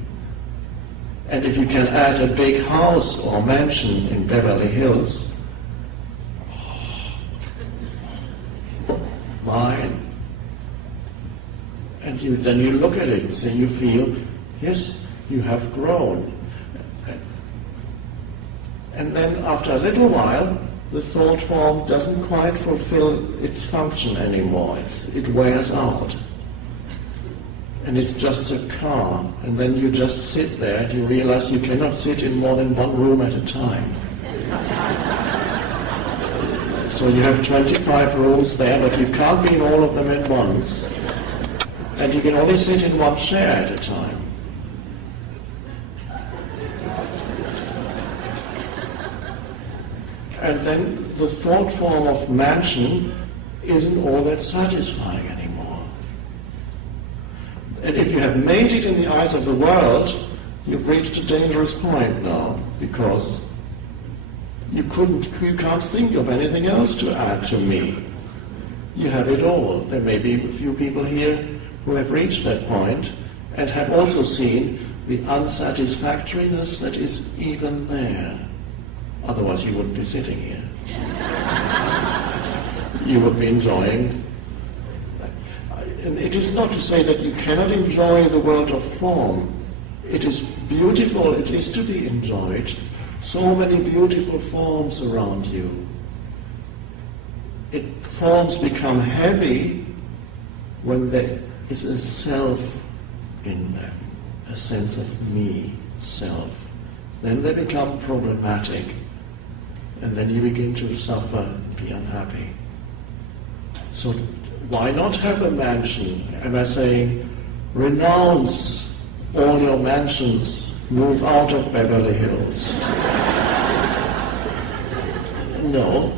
And if you can add a big house or mansion in Beverly Hills, mine. And then you look at it and say, you feel, yes, you have grown. And then after a little while, the thought form doesn't quite fulfill its function anymore. It wears out. And it's just a car. And then you just sit there and you realize you cannot sit in more than one room at a time. So you have 25 rooms there, but you can't be in all of them at once. And you can only sit in one chair at a time. And then the thought form of mansion isn't all that satisfying anymore. And if you have made it in the eyes of the world, you've reached a dangerous point now, because you can't think of anything else to add to me. you have it all. There may be a few people here who have reached that point and have also seen the unsatisfactoriness that is even there. Otherwise you wouldn't be sitting here. You would be enjoying. And it is not to say that you cannot enjoy the world of form. It is beautiful, it is to be enjoyed. So many beautiful forms around you. Forms become heavy when there is a self in them, a sense of me, self. Then they become problematic, and then you begin to suffer and be unhappy. So why not have a mansion? Am I saying renounce all your mansions, move out of Beverly Hills? No.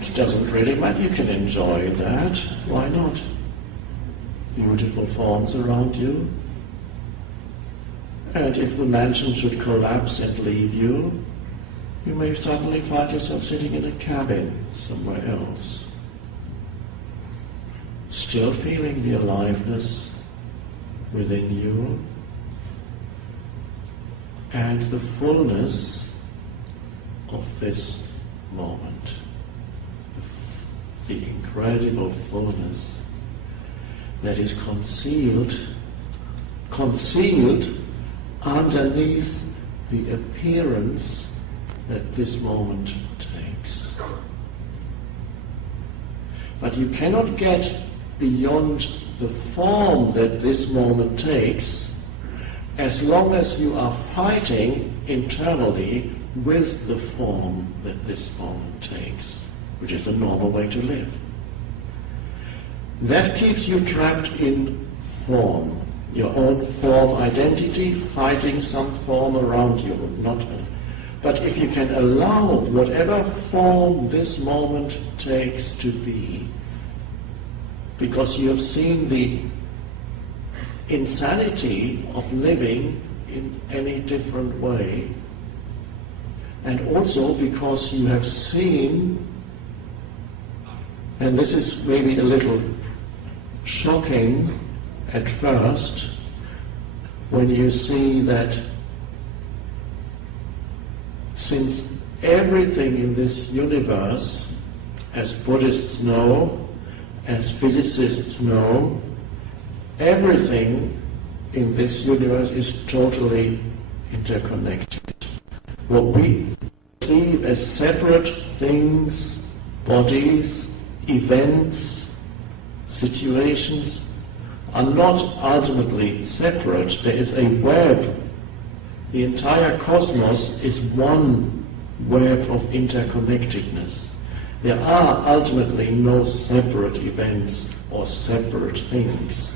It doesn't really matter. You can enjoy that. Why not? Beautiful forms around you. And if the mansion should collapse and leave you, you may suddenly find yourself sitting in a cabin somewhere else, still feeling the aliveness within you and the fullness of this moment. The incredible fullness that is concealed underneath the appearance that this moment takes. But you cannot get beyond the form that this moment takes as long as you are fighting internally with the form that this moment takes, which is the normal way to live. That keeps you trapped in form, your own form identity, fighting some form around you. But if you can allow whatever form this moment takes to be, because you have seen the insanity of living in any different way, and also because you have seen, and this is maybe a little shocking at first, when you see that since everything in this universe, as Buddhists know, as physicists know, everything in this universe is totally interconnected. What we perceive as separate things, bodies, events, situations, are not ultimately separate. There is a web. The entire cosmos is one web of interconnectedness. There are ultimately no separate events or separate things.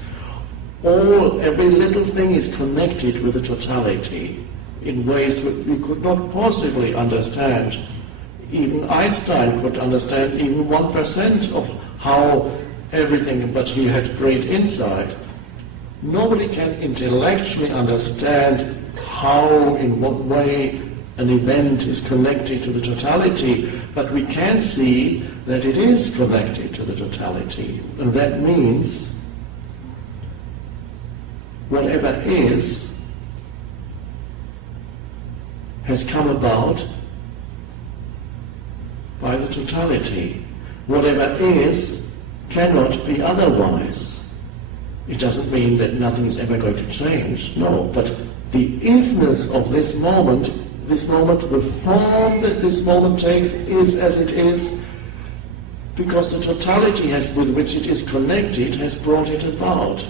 Every little thing is connected with the totality in ways that we could not possibly understand. Even Einstein could understand even 1% of how everything, but he had great insight. Nobody can intellectually understand how, in what way an event is connected to the totality, but we can see that it is connected to the totality. And that means whatever is has come about by the totality. Whatever is cannot be otherwise. It doesn't mean that nothing is ever going to change, no, but the isness of this moment, the form that this moment takes is as it is, because the totality with which it is connected has brought it about.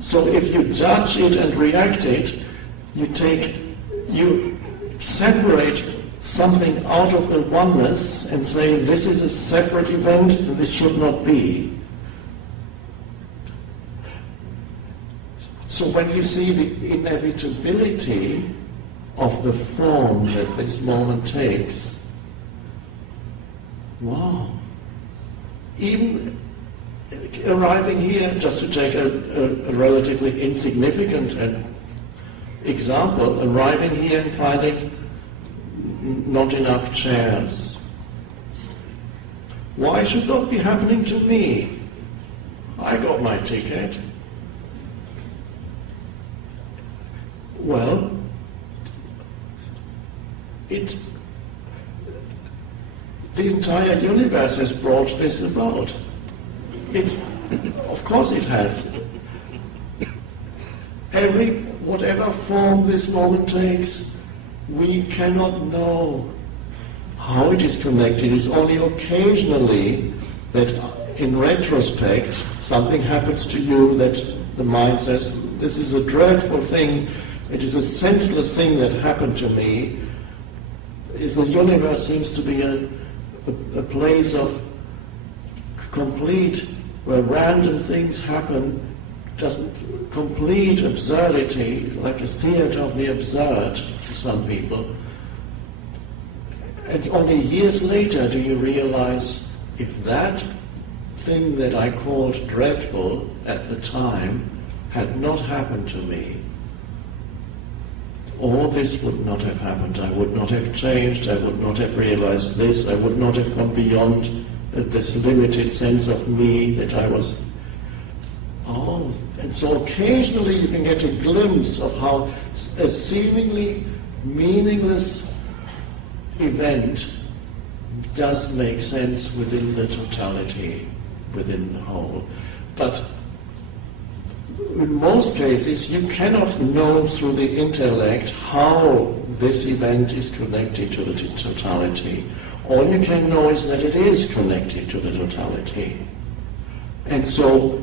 So if you judge it and react it, you separate something out of the oneness and say this is a separate event and this should not be. So when you see the inevitability of the form that this moment takes, wow. Even arriving here, just to take a relatively insignificant example, arriving here and finding not enough chairs. Why should that be happening to me? I got my ticket. Well, the entire universe has brought this about. Of course it has. Whatever form this moment takes, we cannot know how it is connected. It's only occasionally that in retrospect something happens to you that the mind says, this is a dreadful thing, it is a senseless thing that happened to me. If the universe seems to be a place of complete, where random things happen, just complete absurdity, like a theater of the absurd to some people. And only years later do you realize, if that thing that I called dreadful at the time had not happened to me, all this would not have happened. I would not have changed, I would not have realized this, I would not have gone beyond this limited sense of me that I was. Oh, and so occasionally you can get a glimpse of how a seemingly meaningless event does make sense within the totality, within the whole. But in most cases, you cannot know through the intellect how this event is connected to the totality. All you can know is that it is connected to the totality. And so,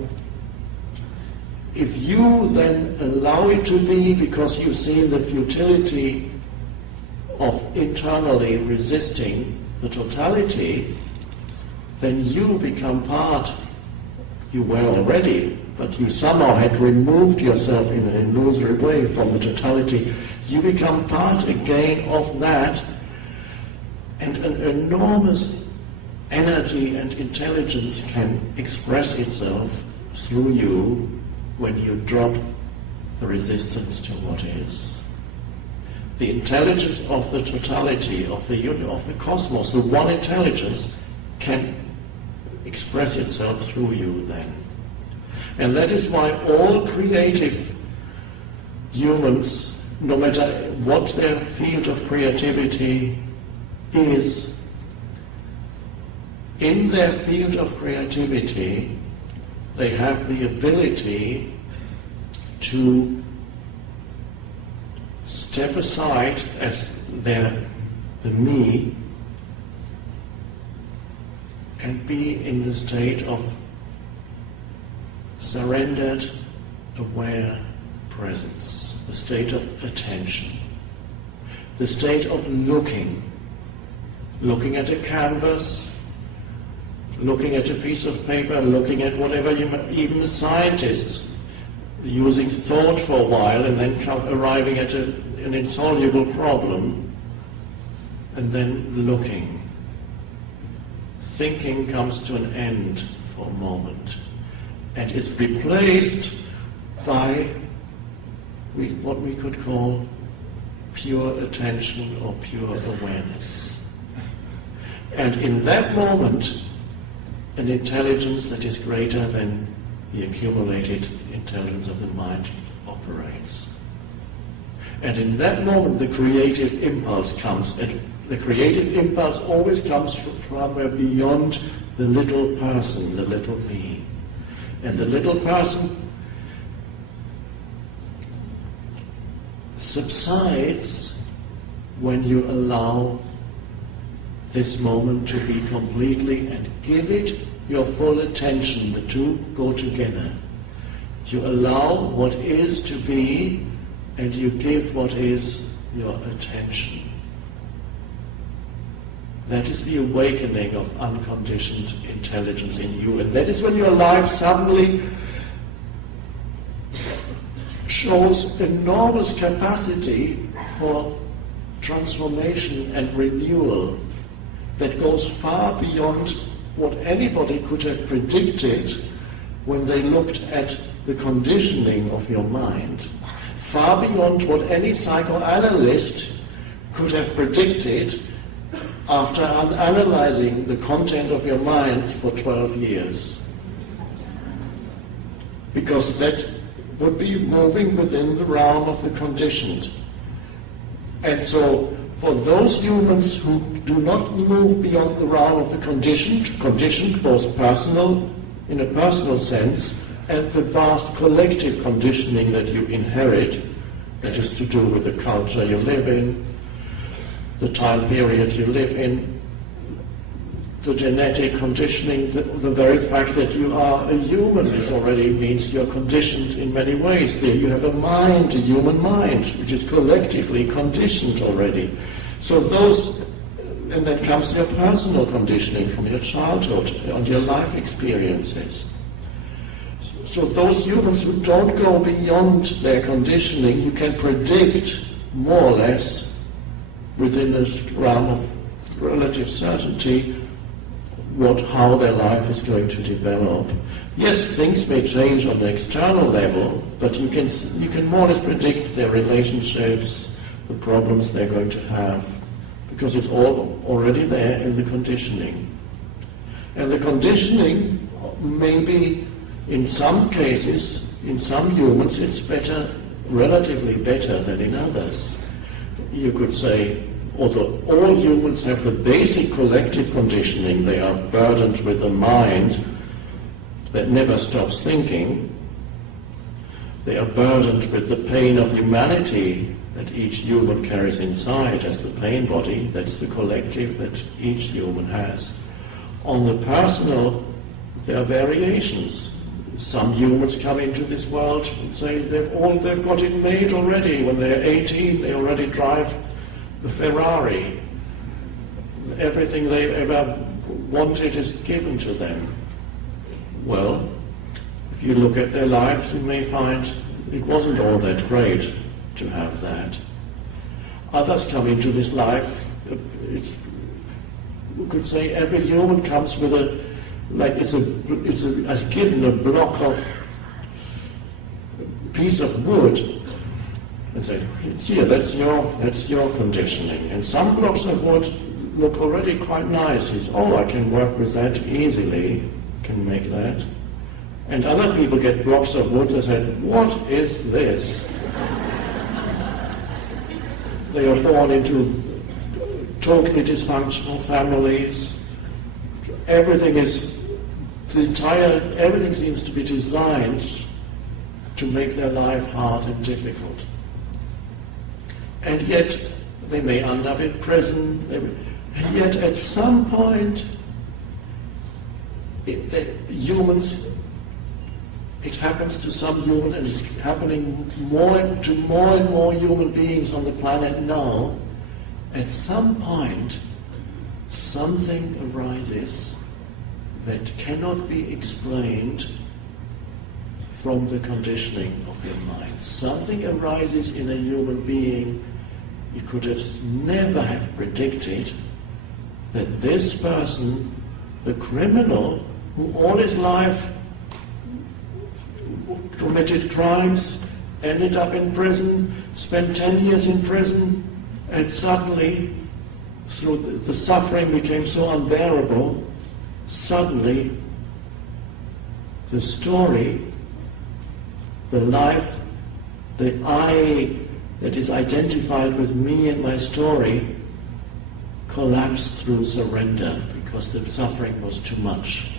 if you then allow it to be because you see the futility of internally resisting the totality, then you become part, you were already, but you somehow had removed yourself in an illusory way from the totality. You become part again of that, and an enormous energy and intelligence can express itself through you when you drop the resistance to what is. The intelligence of the totality, of the cosmos, the one intelligence, can express itself through you then. And that is why all creative humans, no matter what their field of creativity is, in their field of creativity, they have the ability to step aside as the me and be in the state of surrendered, aware presence, the state of attention, the state of looking at a canvas, looking at a piece of paper, looking at whatever even the scientists using thought for a while and then arriving at an insoluble problem, and then looking. Thinking comes to an end for a moment and is replaced by what we could call pure attention or pure awareness. And in that moment, an intelligence that is greater than the accumulated intelligence of the mind operates. And in that moment, the creative impulse comes. And the creative impulse always comes from somewhere beyond the little person, the little me. And the little person subsides when you allow this moment to be completely and give it your full attention. The two go together. You allow what is to be, and you give what is your attention. That is the awakening of unconditioned intelligence in you, and that is when your life suddenly shows enormous capacity for transformation and renewal that goes far beyond what anybody could have predicted when they looked at the conditioning of your mind, far beyond what any psychoanalyst could have predicted after analyzing the content of your mind for 12 years. Because that would be moving within the realm of the conditioned. And so, for those humans who do not move beyond the realm of the conditioned both personal, in a personal sense, and the vast collective conditioning that you inherit, that is to do with the culture you live in, the time period you live in, the genetic conditioning, the very fact that you are a human is already means you're conditioned in many ways. There you have a mind, a human mind, which is collectively conditioned already. So those, and then comes your personal conditioning from your childhood and your life experiences. So those humans who don't go beyond their conditioning, you can predict more or less within this realm of relative certainty how their life is going to develop. Yes, things may change on the external level, but you can more or less predict their relationships, the problems they're going to have, because it's all already there in the conditioning. And the conditioning may be, in some cases, in some humans, it's better, relatively better than in others. You could say, although all humans have the basic collective conditioning, they are burdened with a mind that never stops thinking. They are burdened with the pain of humanity that each human carries inside as the pain body. That's the collective that each human has. On the personal, there are variations. Some humans come into this world and say they've got it made already. When they're 18, they already drive the Ferrari. Everything they've ever wanted is given to them. Well, if you look at their lives, you may find it wasn't all that great to have that. Others come into this life, we could say every human comes with as given a block of piece of wood and say, here, that's your conditioning. And some blocks of wood look already quite nice. I can work with that easily, can make that. And other people get blocks of wood and say, what is this? They are born into totally dysfunctional families. Everything seems to be designed to make their life hard and difficult. And yet they may end up in prison, and yet at some point it happens to some humans, and it's happening to more and more human beings on the planet now. At some point something arises that cannot be explained from the conditioning of your mind. Something arises in a human being you could have never have predicted, that this person, the criminal who all his life committed crimes, ended up in prison, spent 10 years in prison, and suddenly, through the suffering became so unbearable, suddenly the story, the life, the I that is identified with me and my story collapsed through surrender because the suffering was too much.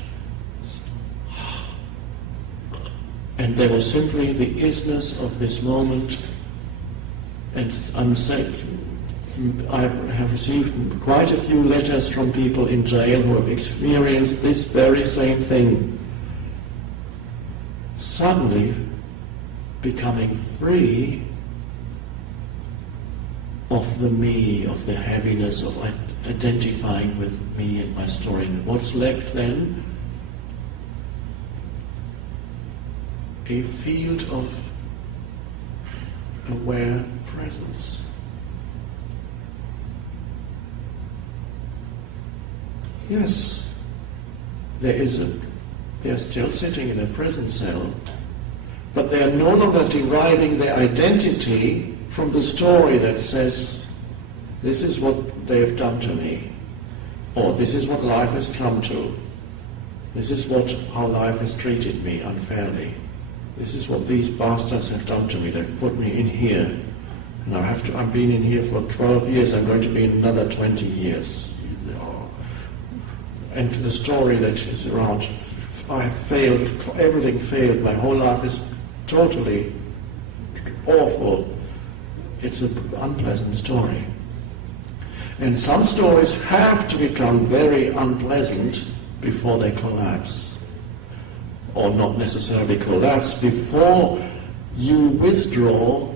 And there was simply the isness of this moment. And I have received quite a few letters from people in jail who have experienced this very same thing. Suddenly becoming free of the me, of the heaviness of identifying with me and my story. And what's left then? A field of aware presence. Yes, they're still sitting in a prison cell, but they are no longer deriving their identity from the story that says, this is what they have done to me. or this is what life has come to. This is how life has treated me unfairly. This is what these bastards have done to me. They've put me in here. And I've been in here for 12 years. I'm going to be in another 20 years. And the story that is around, I have failed, everything failed. My whole life is totally awful. It's an unpleasant story. And some stories have to become very unpleasant before they collapse. Or not necessarily collapse, before you withdraw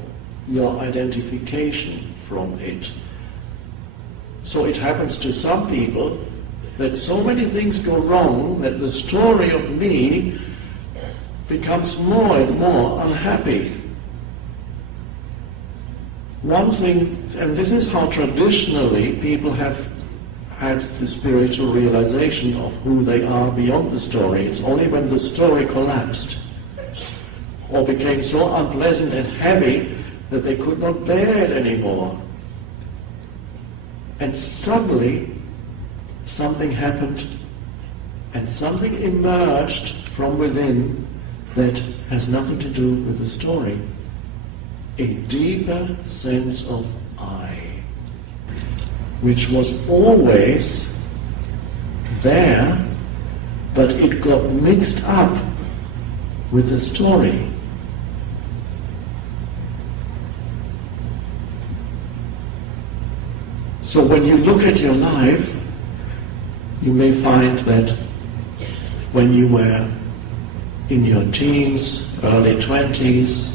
your identification from it. So it happens to some people that so many things go wrong that the story of me becomes more and more unhappy. One thing, and this is how traditionally people have had the spiritual realization of who they are beyond the story. It's only when the story collapsed or became so unpleasant and heavy that they could not bear it anymore. And suddenly something happened and something emerged from within that has nothing to do with the story. A deeper sense of I, which was always there, but it got mixed up with the story. So when you look at your life, you may find that when you were in your teens, early 20s,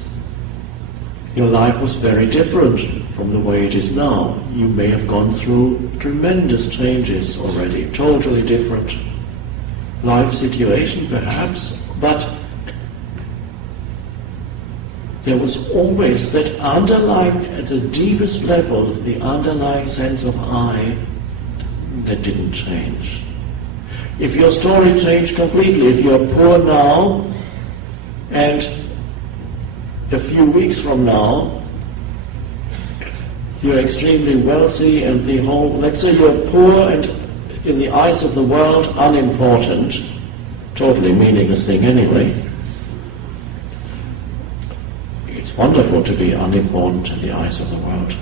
your life was very different from the way it is now. You may have gone through tremendous changes already, totally different life situation perhaps, but there was always that underlying, at the deepest level, the underlying sense of I that didn't change. If your story changed completely, if you're poor now and a few weeks from now you're extremely wealthy and the whole, let's say you're poor and in the eyes of the world unimportant, totally meaningless thing anyway. It's wonderful to be unimportant in the eyes of the world.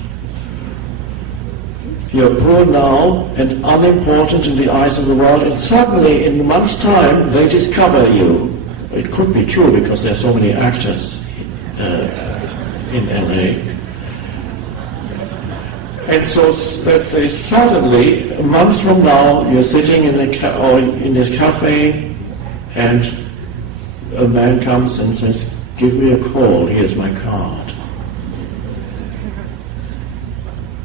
If you're poor now and unimportant in the eyes of the world, and suddenly in a month's time they discover you. It could be true because there are so many actors in LA. And so let's say suddenly, a month from now, you're sitting in a cafe and a man comes and says, "Give me a call, here's my card."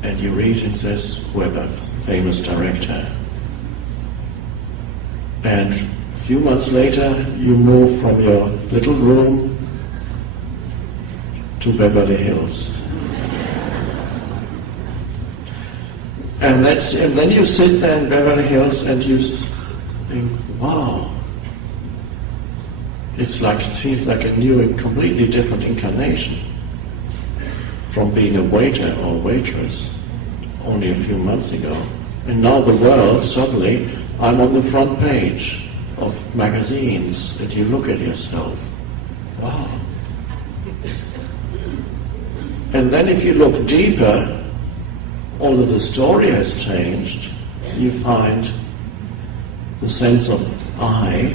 And you read and says, whoever, famous director. And a few months later, you move from your little room to Beverly Hills. And then you sit there in Beverly Hills and you think, wow, it seems like a new and completely different incarnation from being a waiter or waitress only a few months ago. And now the world, suddenly, I'm on the front page of magazines that you look at yourself. Wow. And then if you look deeper, although the story has changed, you find the sense of I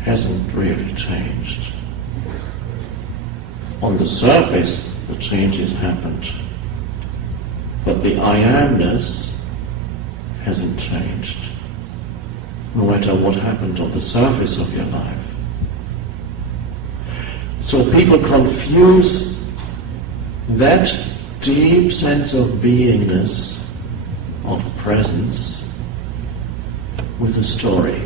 hasn't really changed. On the surface, the changes happened, but the I amness hasn't changed, no matter what happened on the surface of your life. So people confuse that deep sense of beingness, of presence, with a story.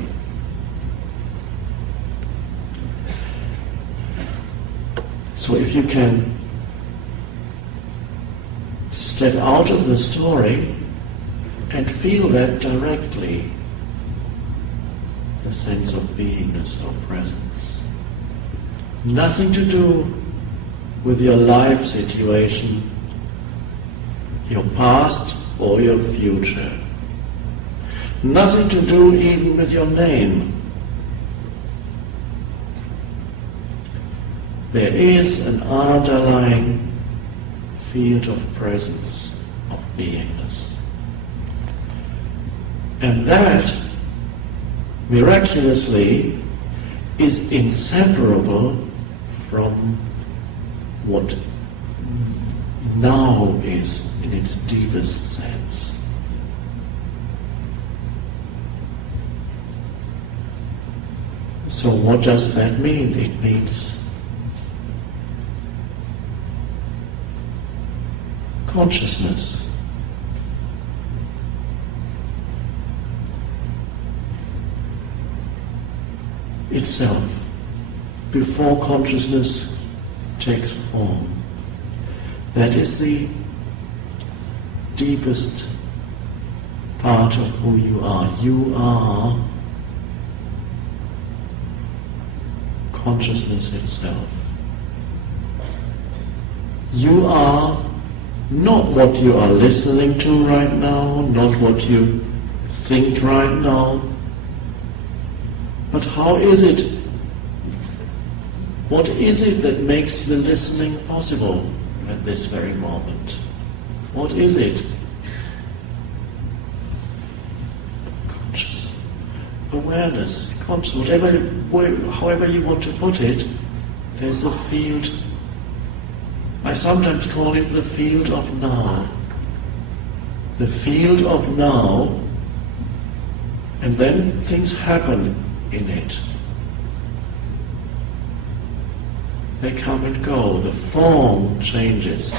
So if you can step out of the story and feel that directly, the sense of beingness, of presence. Nothing to do with your life situation, your past or your future. Nothing to do even with your name. There is an underlying field of presence, of beingness. And that, miraculously, is inseparable from what now is in its deepest sense. So what does that mean? It means consciousness. Itself, before consciousness takes form. That is the deepest part of who you are. You are consciousness itself. You are not what you are listening to right now, not what you think right now, but how is it? What is it that makes the listening possible at this very moment? What is it? Conscious awareness, conscious, however you want to put it, there's a field. I sometimes call it the field of now. The field of now, and then things happen in it. They come and go, the form changes.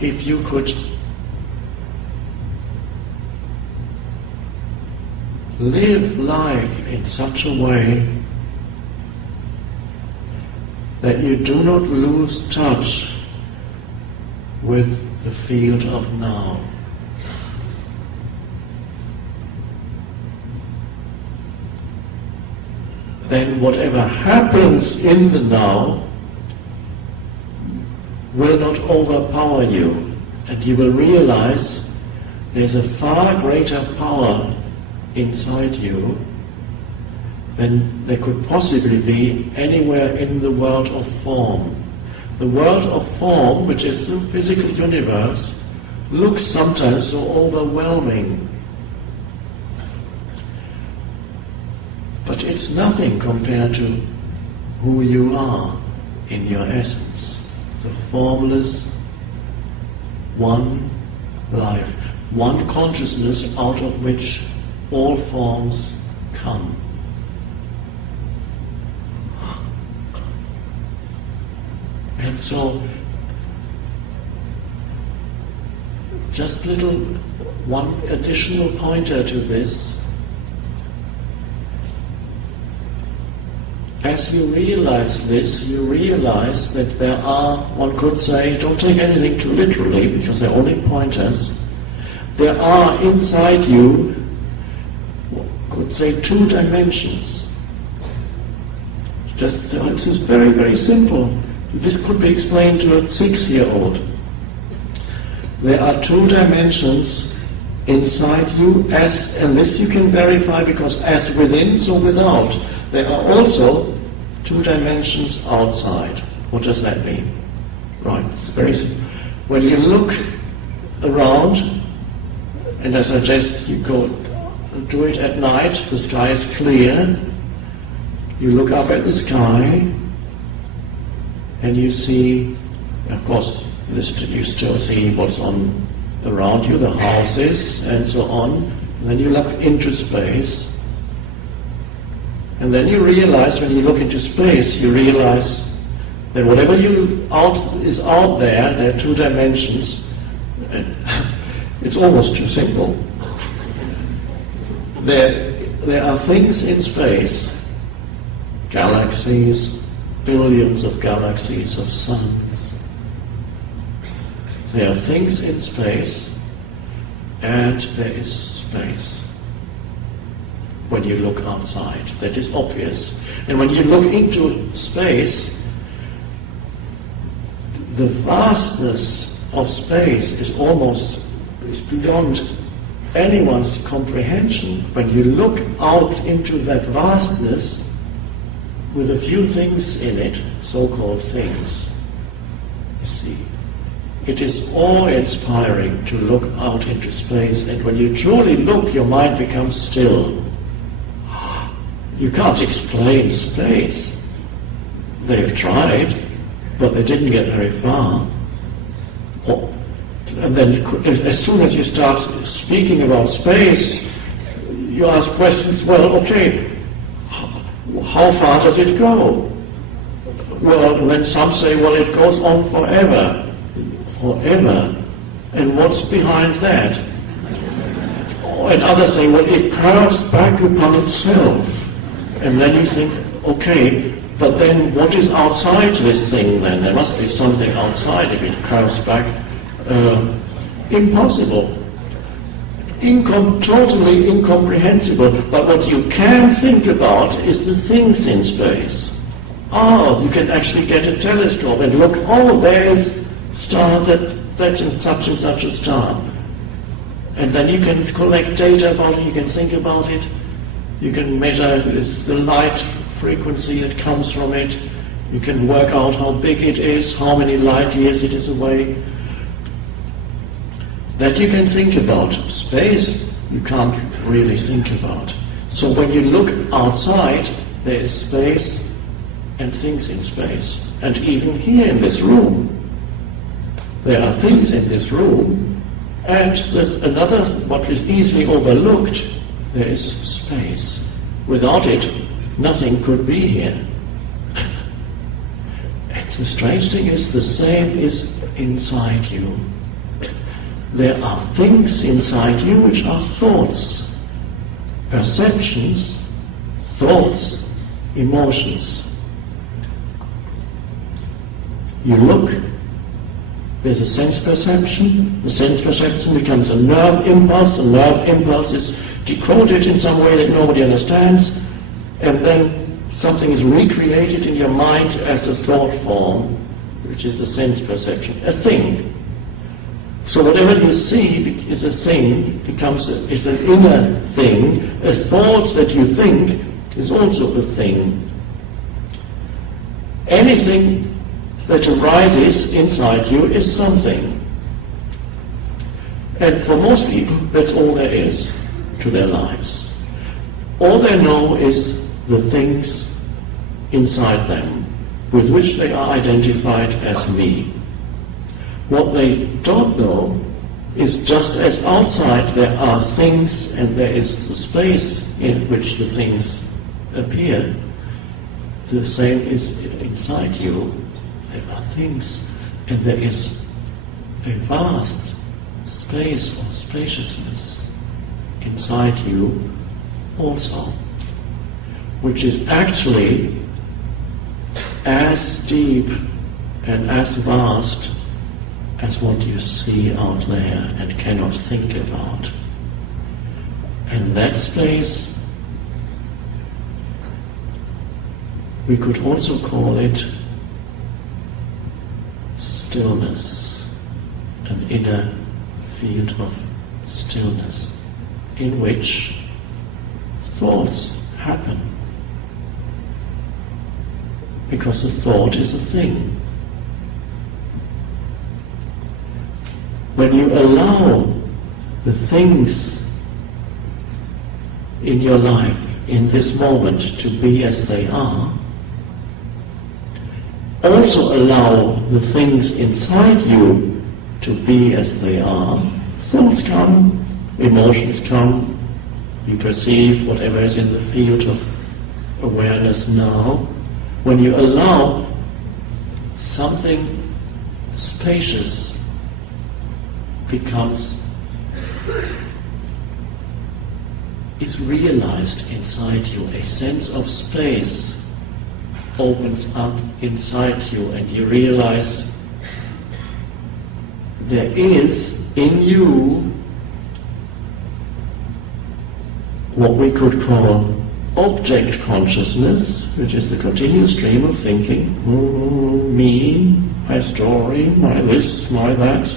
If you could live life in such a way that you do not lose touch with the field of now, then whatever happens in the now will not overpower you, and you will realize there's a far greater power inside you than there could possibly be anywhere in the world of form. The world of form, which is the physical universe, looks sometimes so overwhelming. But it's nothing compared to who you are in your essence. The formless, one life, one consciousness out of which all forms come. And so, just one additional pointer to this. As you realize this, you realize that there are, one could say, don't take anything too literally because they're only pointers, there are inside you, one could say, two dimensions. This is very, very simple. This could be explained to a 6-year-old. There are two dimensions inside you, and this you can verify because as within, so without. There are also two dimensions outside. What does that mean? Right, it's very simple. When you look around, and I suggest you go do it at night, the sky is clear, you look up at the sky, and you see, of course, you still see what's on around you, the houses, and so on, and then you look into space, and then you realize, when you look into space, you realize that whatever is out there, there are two dimensions. It's almost too simple. There are things in space, galaxies, billions of galaxies, of suns. There are things in space, and there is space. When you look outside, that is obvious. And when you look into space, the vastness of space is beyond anyone's comprehension, when you look out into that vastness with a few things in it, so-called things, you see, it is awe-inspiring to look out into space, and when you truly look, your mind becomes still. You can't explain space. They've tried, but they didn't get very far. And then as soon as you start speaking about space, you ask questions, well, okay, how far does it go? Well, and then some say, well, it goes on forever. Forever. And what's behind that? And others say, well, it curves back upon itself. And then you think, okay, but then what is outside this thing then? There must be something outside if it curves back. Impossible. Totally incomprehensible. But what you can think about is the things in space. You can actually get a telescope and look, there is a star that's in such and such a star. And then you can collect data about it, you can think about it, you can measure the light frequency that comes from it, you can work out how big it is, how many light years it is away. That you can think about. Space, you can't really think about. So when you look outside, there is space and things in space. And even here in this room, there are things in this room, and there's another, what is easily overlooked, there is space. Without it, nothing could be here. And the strange thing is, the same is inside you. There are things inside you which are thoughts, perceptions, thoughts, emotions. You look, there's a sense perception, the sense perception becomes a nerve impulse, the nerve impulse is decoded in some way that nobody understands, and then something is recreated in your mind as a thought form, which is the sense perception, a thing. So whatever you see is a thing, is an inner thing. A thought that you think is also a thing. Anything that arises inside you is something. And for most people, that's all there is to their lives. All they know is the things inside them, with which they are identified as me. What they don't know is just as outside there are things and there is the space in which the things appear, the same is inside you. There are things and there is a vast space or spaciousness inside you also, which is actually as deep and as vast as what you see out there and cannot think about. And that space, we could also call it stillness, an inner field of stillness, in which thoughts happen. Because a thought is a thing. When you allow the things in your life in this moment to be as they are, also allow the things inside you to be as they are, thoughts come, emotions come, you perceive whatever is in the field of awareness now. When you allow something spacious is realized inside you, a sense of space opens up inside you, and you realize there is in you what we could call object consciousness, which is the continuous stream of thinking, me, my story, my this, my that.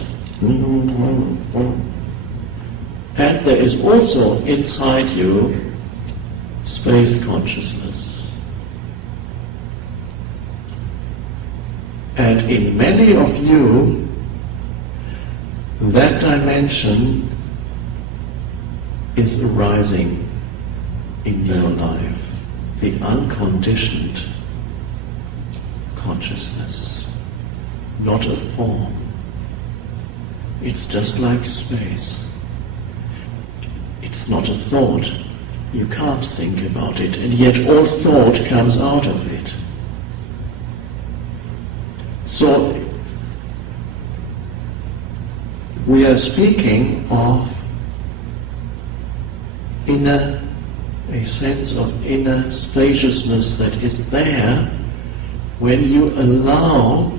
And there is also inside you space consciousness. And in many of you, that dimension is arising in your life, the unconditioned consciousness, not a form. It's just like space. It's not a thought. You can't think about it, and yet all thought comes out of it. So, we are speaking of a sense of inner spaciousness that is there when you allow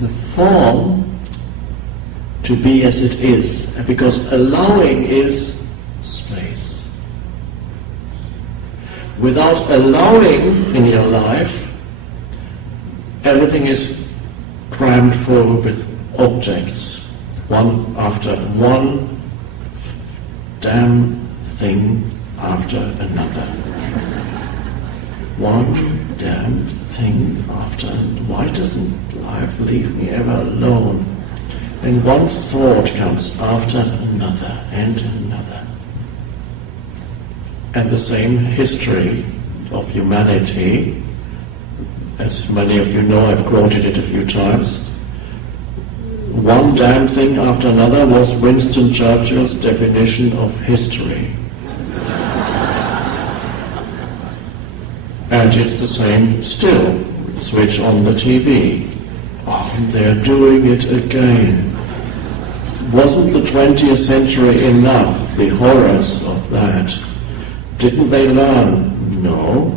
the form to be as it is, because allowing is space. Without allowing in your life, everything is crammed full with objects, one after one damn thing after another. One damn thing after another. Why doesn't life leave me ever alone? And one thought comes after another and another. And the same history of humanity, as many of you know, I've quoted it a few times. One damn thing after another was Winston Churchill's definition of history. And it's the same still. Switch on the TV. Oh, they're doing it again. Wasn't the 20th century enough, the horrors of that? Didn't they learn? No.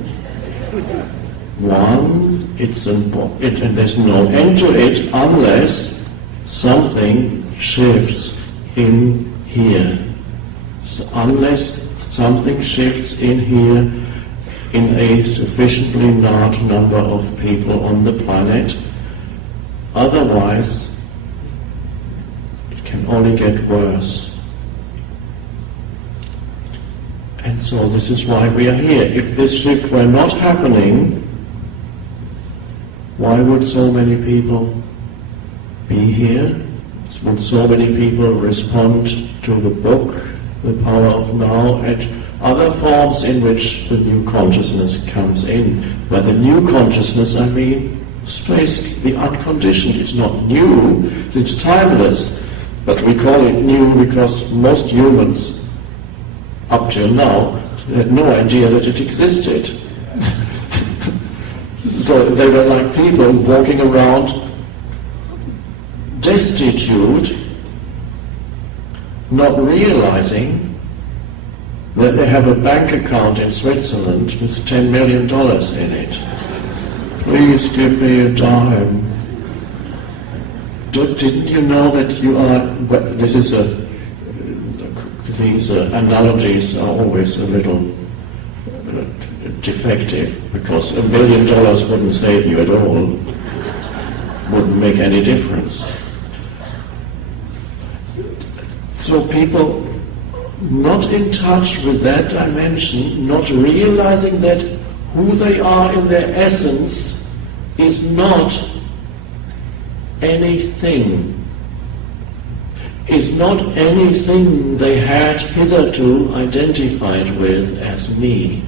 One, and there's no end to it unless something shifts in here. So unless something shifts in here in a sufficiently large number of people on the planet, otherwise it can only get worse. And so this is why we are here. If this shift were not happening, why would so many people be here? Would so many people respond to the book, The Power of Now, and other forms in which the new consciousness comes in? By the new consciousness, I mean space, the unconditioned. It's not new, it's timeless, but we call it new because most humans up till now had no idea that it existed. So they were like people walking around destitute, not realizing that they have a bank account in Switzerland with $10 million in it. Please give me a dime. Didn't you know that you are... These analogies are always a little defective, because $1 million wouldn't save you at all. Wouldn't make any difference. So people not in touch with that dimension, not realizing that who they are in their essence is not anything, is not anything they had hitherto identified with as me,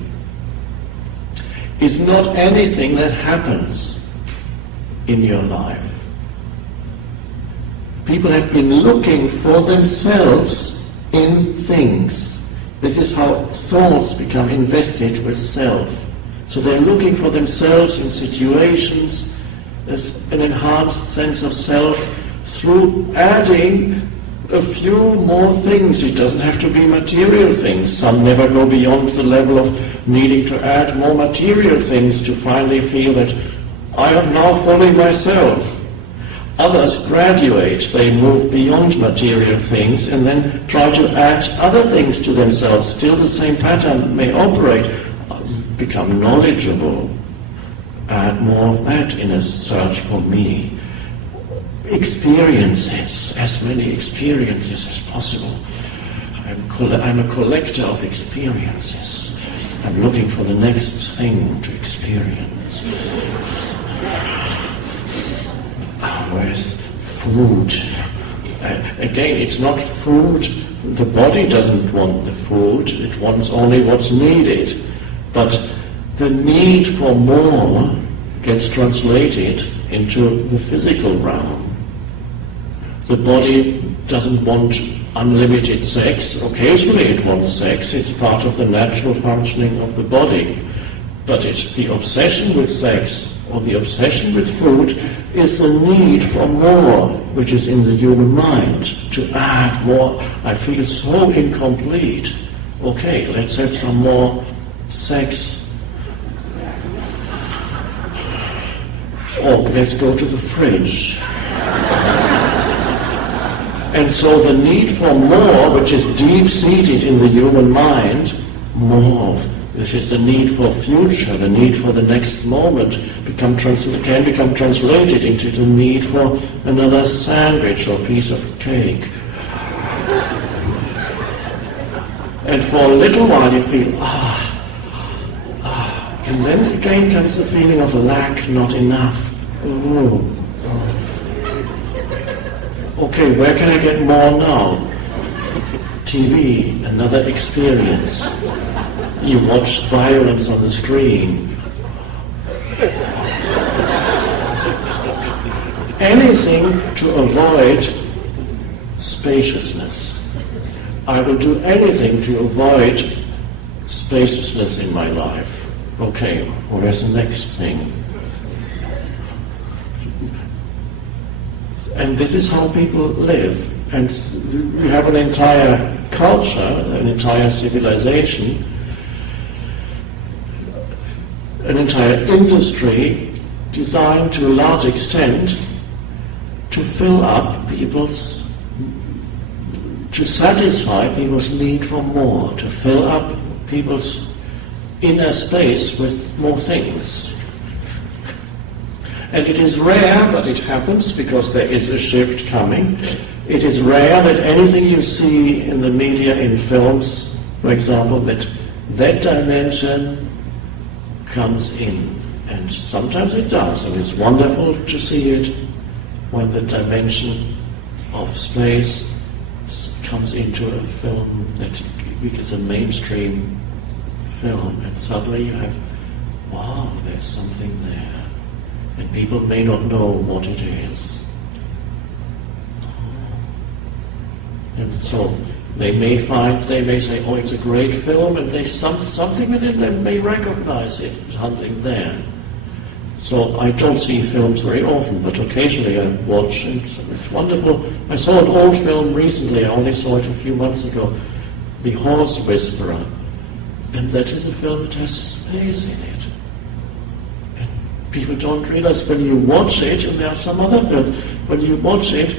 is not anything that happens in your life. People have been looking for themselves in things. This is how thoughts become invested with self. So they're looking for themselves in situations, as an enhanced sense of self, through adding a few more things. It doesn't have to be material things. Some never go beyond the level of needing to add more material things to finally feel that I am now fully myself. Others graduate, they move beyond material things and then try to add other things to themselves. Still the same pattern may operate. Become knowledgeable, add more of that in a search for me. Experiences, as many experiences as possible. I'm a collector of experiences. I'm looking for the next thing to experience. Where's food? Again, it's not food. The body doesn't want the food. It wants only what's needed. But the need for more gets translated into the physical realm. The body doesn't want unlimited sex. Occasionally it wants sex. It's part of the natural functioning of the body. But it's the obsession with sex or the obsession with food is the need for more, which is in the human mind, to add more. I feel so incomplete. Okay, let's have some more sex. Or let's go to the fridge. And so the need for more, which is deep-seated in the human mind, more, which is the need for future, the need for the next moment, can become translated into the need for another sandwich or piece of cake. And for a little while you feel, and then again comes the feeling of lack, not enough. Okay, where can I get more now? TV, another experience. You watch violence on the screen. Anything to avoid spaciousness. I will do anything to avoid spaciousness in my life. Okay, where's the next thing? And this is how people live. And we have an entire culture, an entire civilization, an entire industry designed to a large extent to fill up to satisfy people's need for more, to fill up people's inner space with more things. And it is rare that it happens because there is a shift coming. It is rare that anything you see in the media, in films, for example, that dimension comes in. And sometimes it does, and it's wonderful to see it when the dimension of space comes into a film that is a mainstream film, and suddenly you have, wow, there's something there. And people may not know what it is. And so they may say, oh, it's a great film, and there's something within them may recognize it, something there. So I don't see films very often, but occasionally I watch, and it's wonderful. I saw an old film recently, I only saw it a few months ago, The Horse Whisperer, and that is a film that has space in it. People don't realize when you watch it, and there are some other films, when you watch it,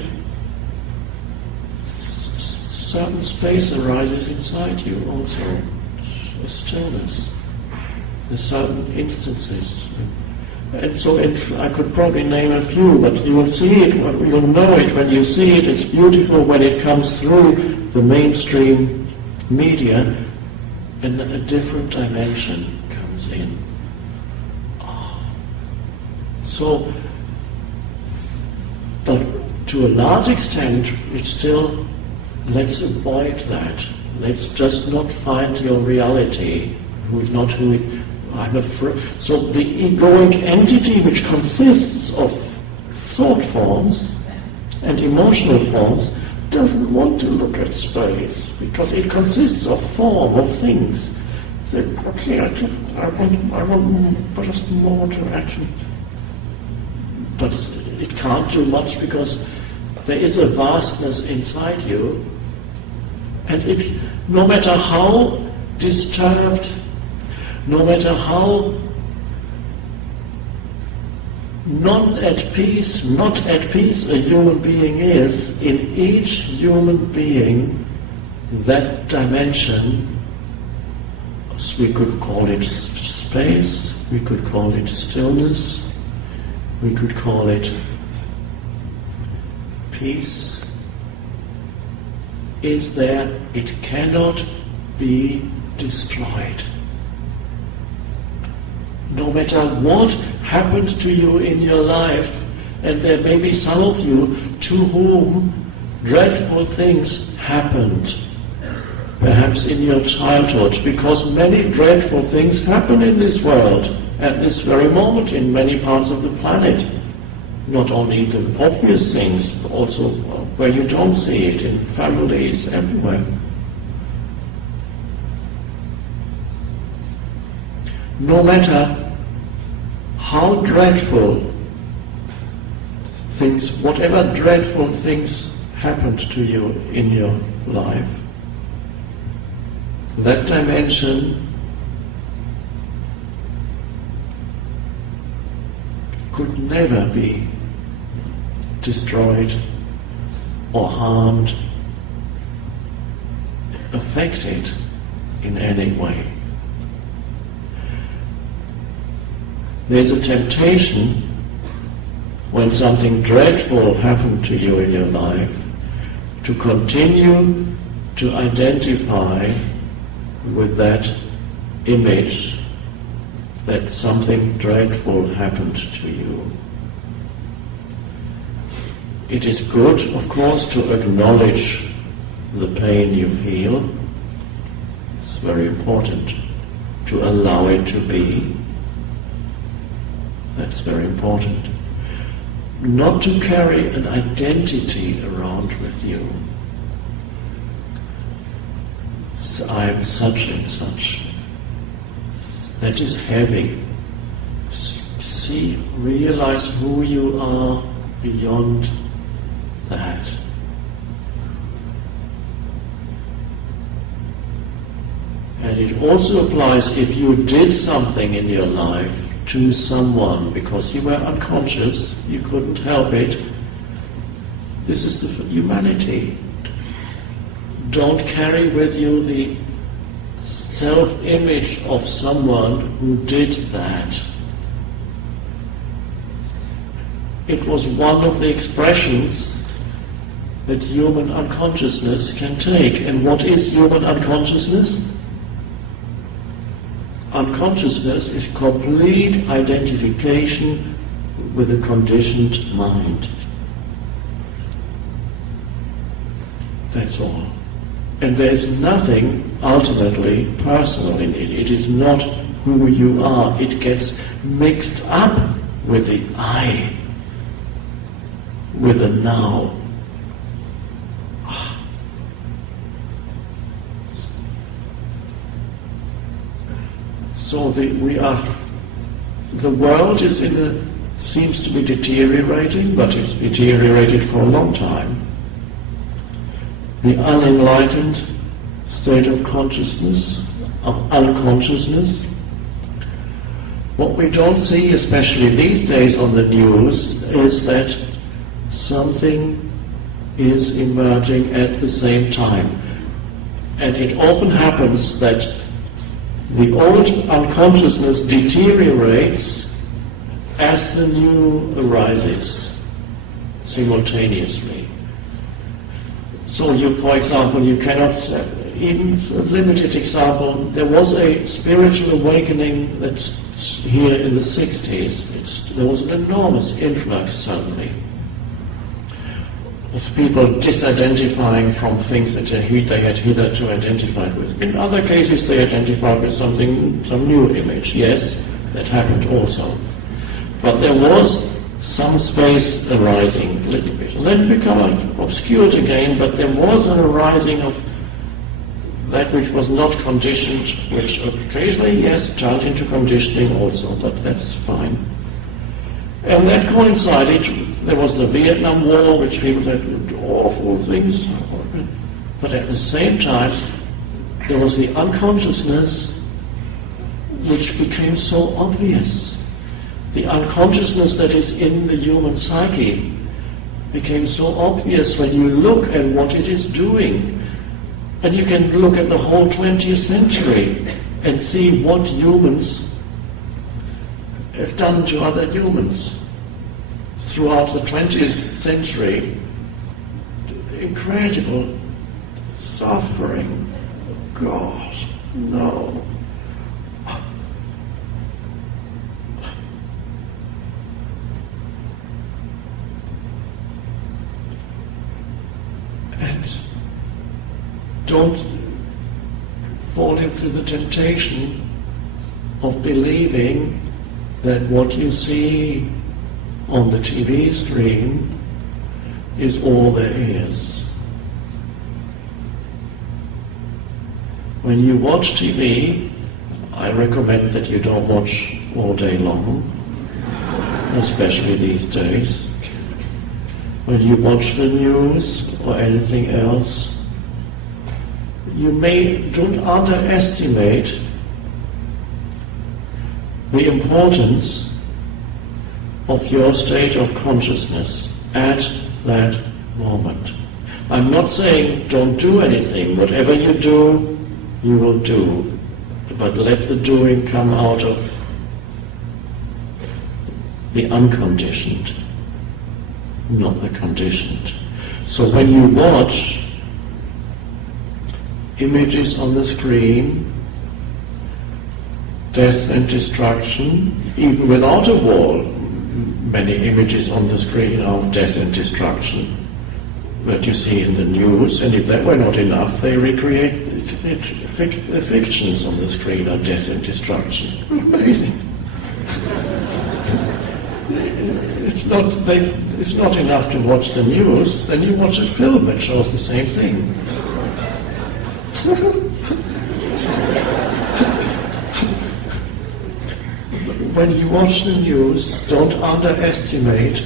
certain space arises inside you also, a stillness. There's certain instances. And so I could probably name a few, but you will see it, you'll know it when you see it. It's beautiful when it comes through the mainstream media, and a different dimension comes in. So, but to a large extent, it's still, let's avoid that. Let's just not find your reality, who is not who I'm afraid. So the egoic entity, which consists of thought forms and emotional forms, doesn't want to look at space, because it consists of form, of things. Okay, I want just more to action. But it can't do much because there is a vastness inside you, and no matter how disturbed, no matter how not at peace a human being is, in each human being, that dimension, we could call it space, we could call it stillness, we could call it peace. is there, it cannot be destroyed. No matter what happened to you in your life, and there may be some of you to whom dreadful things happened, perhaps in your childhood, because many dreadful things happen in this world at this very moment in many parts of the planet. Not only the obvious things, but also where you don't see it, in families, everywhere. No matter how dreadful things, whatever dreadful things happened to you in your life, that dimension could never be destroyed or harmed, affected in any way. There's a temptation when something dreadful happened to you in your life to continue to identify with that image that something dreadful happened to you. It is good, of course, to acknowledge the pain you feel. It's very important to allow it to be. That's very important. Not to carry an identity around with you. So I am such and such. That is heavy. See, realize who you are beyond that. And it also applies if you did something in your life to someone because you were unconscious, you couldn't help it. This is the humanity. Don't carry with you the self-image of someone who did that. It was one of the expressions that human unconsciousness can take. And what is human unconsciousness? Unconsciousness is complete identification with a conditioned mind. That's all. And there is nothing ultimately personal in it. It is not who you are. It gets mixed up with the I, with the now. So the world seems to be deteriorating, but it's deteriorated for a long time. The unenlightened state of consciousness, of unconsciousness. What we don't see, especially these days on the news, is that something is emerging at the same time. And it often happens that the old unconsciousness deteriorates as the new arises simultaneously. So you, for example, you cannot, even a limited example, there was a spiritual awakening that here in the 60s, there was an enormous influx suddenly of people disidentifying from things that they had hitherto identified with. In other cases they identified with some new image. Yes, that happened also. But there was some space arising a little bit. And then it became obscured again, but there was an arising of that which was not conditioned, which occasionally, yes, turned into conditioning also, but that's fine. And that coincided, there was the Vietnam War, which people said, awful things. But at the same time, there was the unconsciousness which became so obvious. The unconsciousness that is in the human psyche became so obvious when you look at what it is doing. And you can look at the whole 20th century and see what humans have done to other humans throughout the 20th century. Incredible suffering. God, no. And don't fall into the temptation of believing that what you see on the TV screen is all there is. When you watch TV, I recommend that you don't watch all day long, especially these days. When you watch the news or anything else, don't underestimate the importance of your state of consciousness at that moment. I'm not saying don't do anything. Whatever you do, you will do. But let the doing come out of the unconditioned, not the conditioned. So when you watch images on the screen, death and destruction, even without a wall, many images on the screen are of death and destruction that you see in the news, and if that were not enough, they recreate the fictions on the screen are death and destruction. Amazing. It's not enough to watch the news, then you watch a film that shows the same thing. When you watch the news, don't underestimate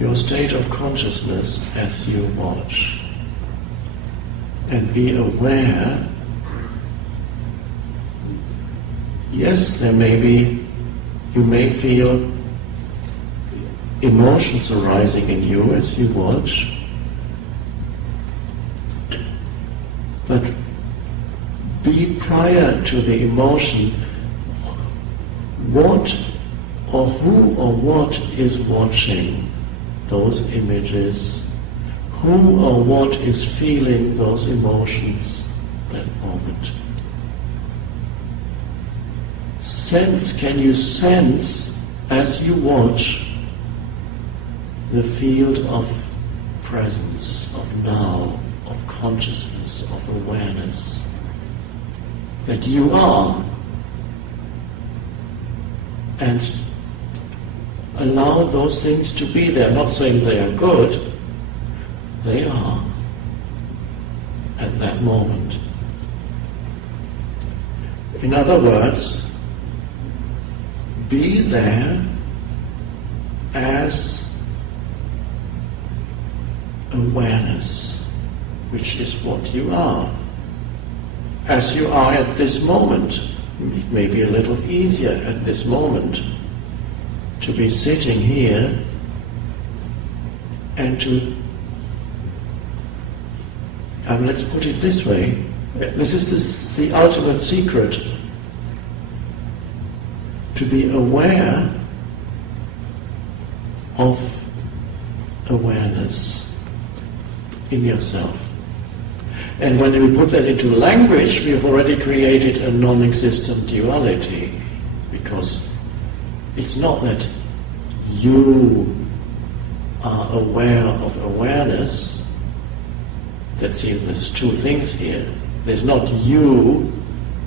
your state of consciousness as you watch. And be aware, yes, you may feel emotions arising in you as you watch, but be prior to the emotion. What or who or what is watching those images? Who or what is feeling those emotions that moment? Can you sense as you watch the field of presence, of now, of consciousness, of awareness that you are? And allow those things to be there. Not saying they are good, they are at that moment. In other words, be there as awareness, which is what you are. As you are at this moment. It may be a little easier at this moment to be sitting here and let's put it this way, this is the ultimate secret, to be aware of awareness in yourself. And when we put that into language, we've already created a non-existent duality, because it's not that you are aware of awareness. There's two things here. There's not you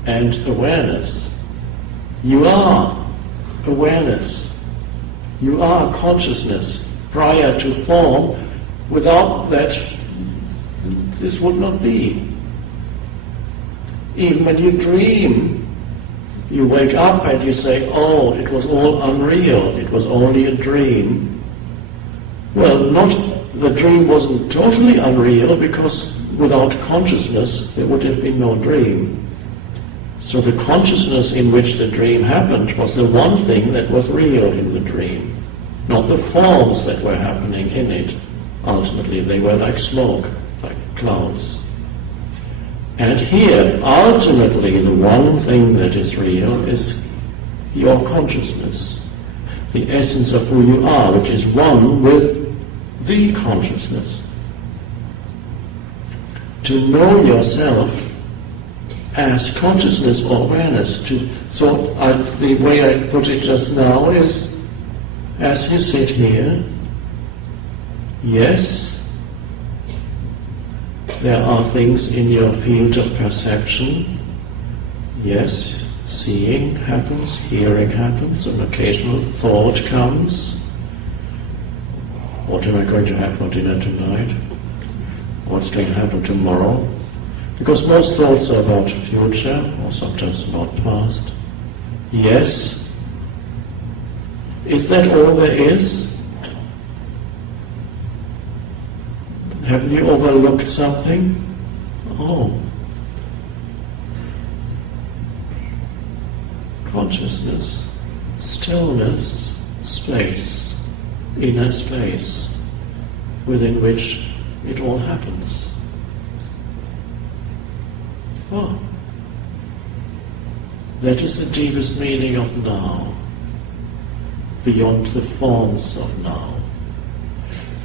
and awareness. You are awareness. You are consciousness prior to form. Without that, this would not be. Even when you dream, you wake up and you say, oh, it was all unreal, it was only a dream. Well, the dream wasn't totally unreal, because without consciousness there would have been no dream. So the consciousness in which the dream happened was the one thing that was real in the dream, not the forms that were happening in it. Ultimately, they were like smoke, like clouds. And here, ultimately, the one thing that is real is your consciousness, the essence of who you are, which is one with the consciousness. to know yourself as consciousness or awareness. The way I put it just now is, as you sit here, yes, there are things in your field of perception. Yes, seeing happens, hearing happens, an occasional thought comes. What am I going to have for dinner tonight? What's going to happen tomorrow? Because most thoughts are about future, or sometimes about past. Yes. Is that all there is? Haven't you overlooked something? Oh. Consciousness, stillness, space, inner space, within which it all happens. Oh. That is the deepest meaning of now, beyond the forms of now.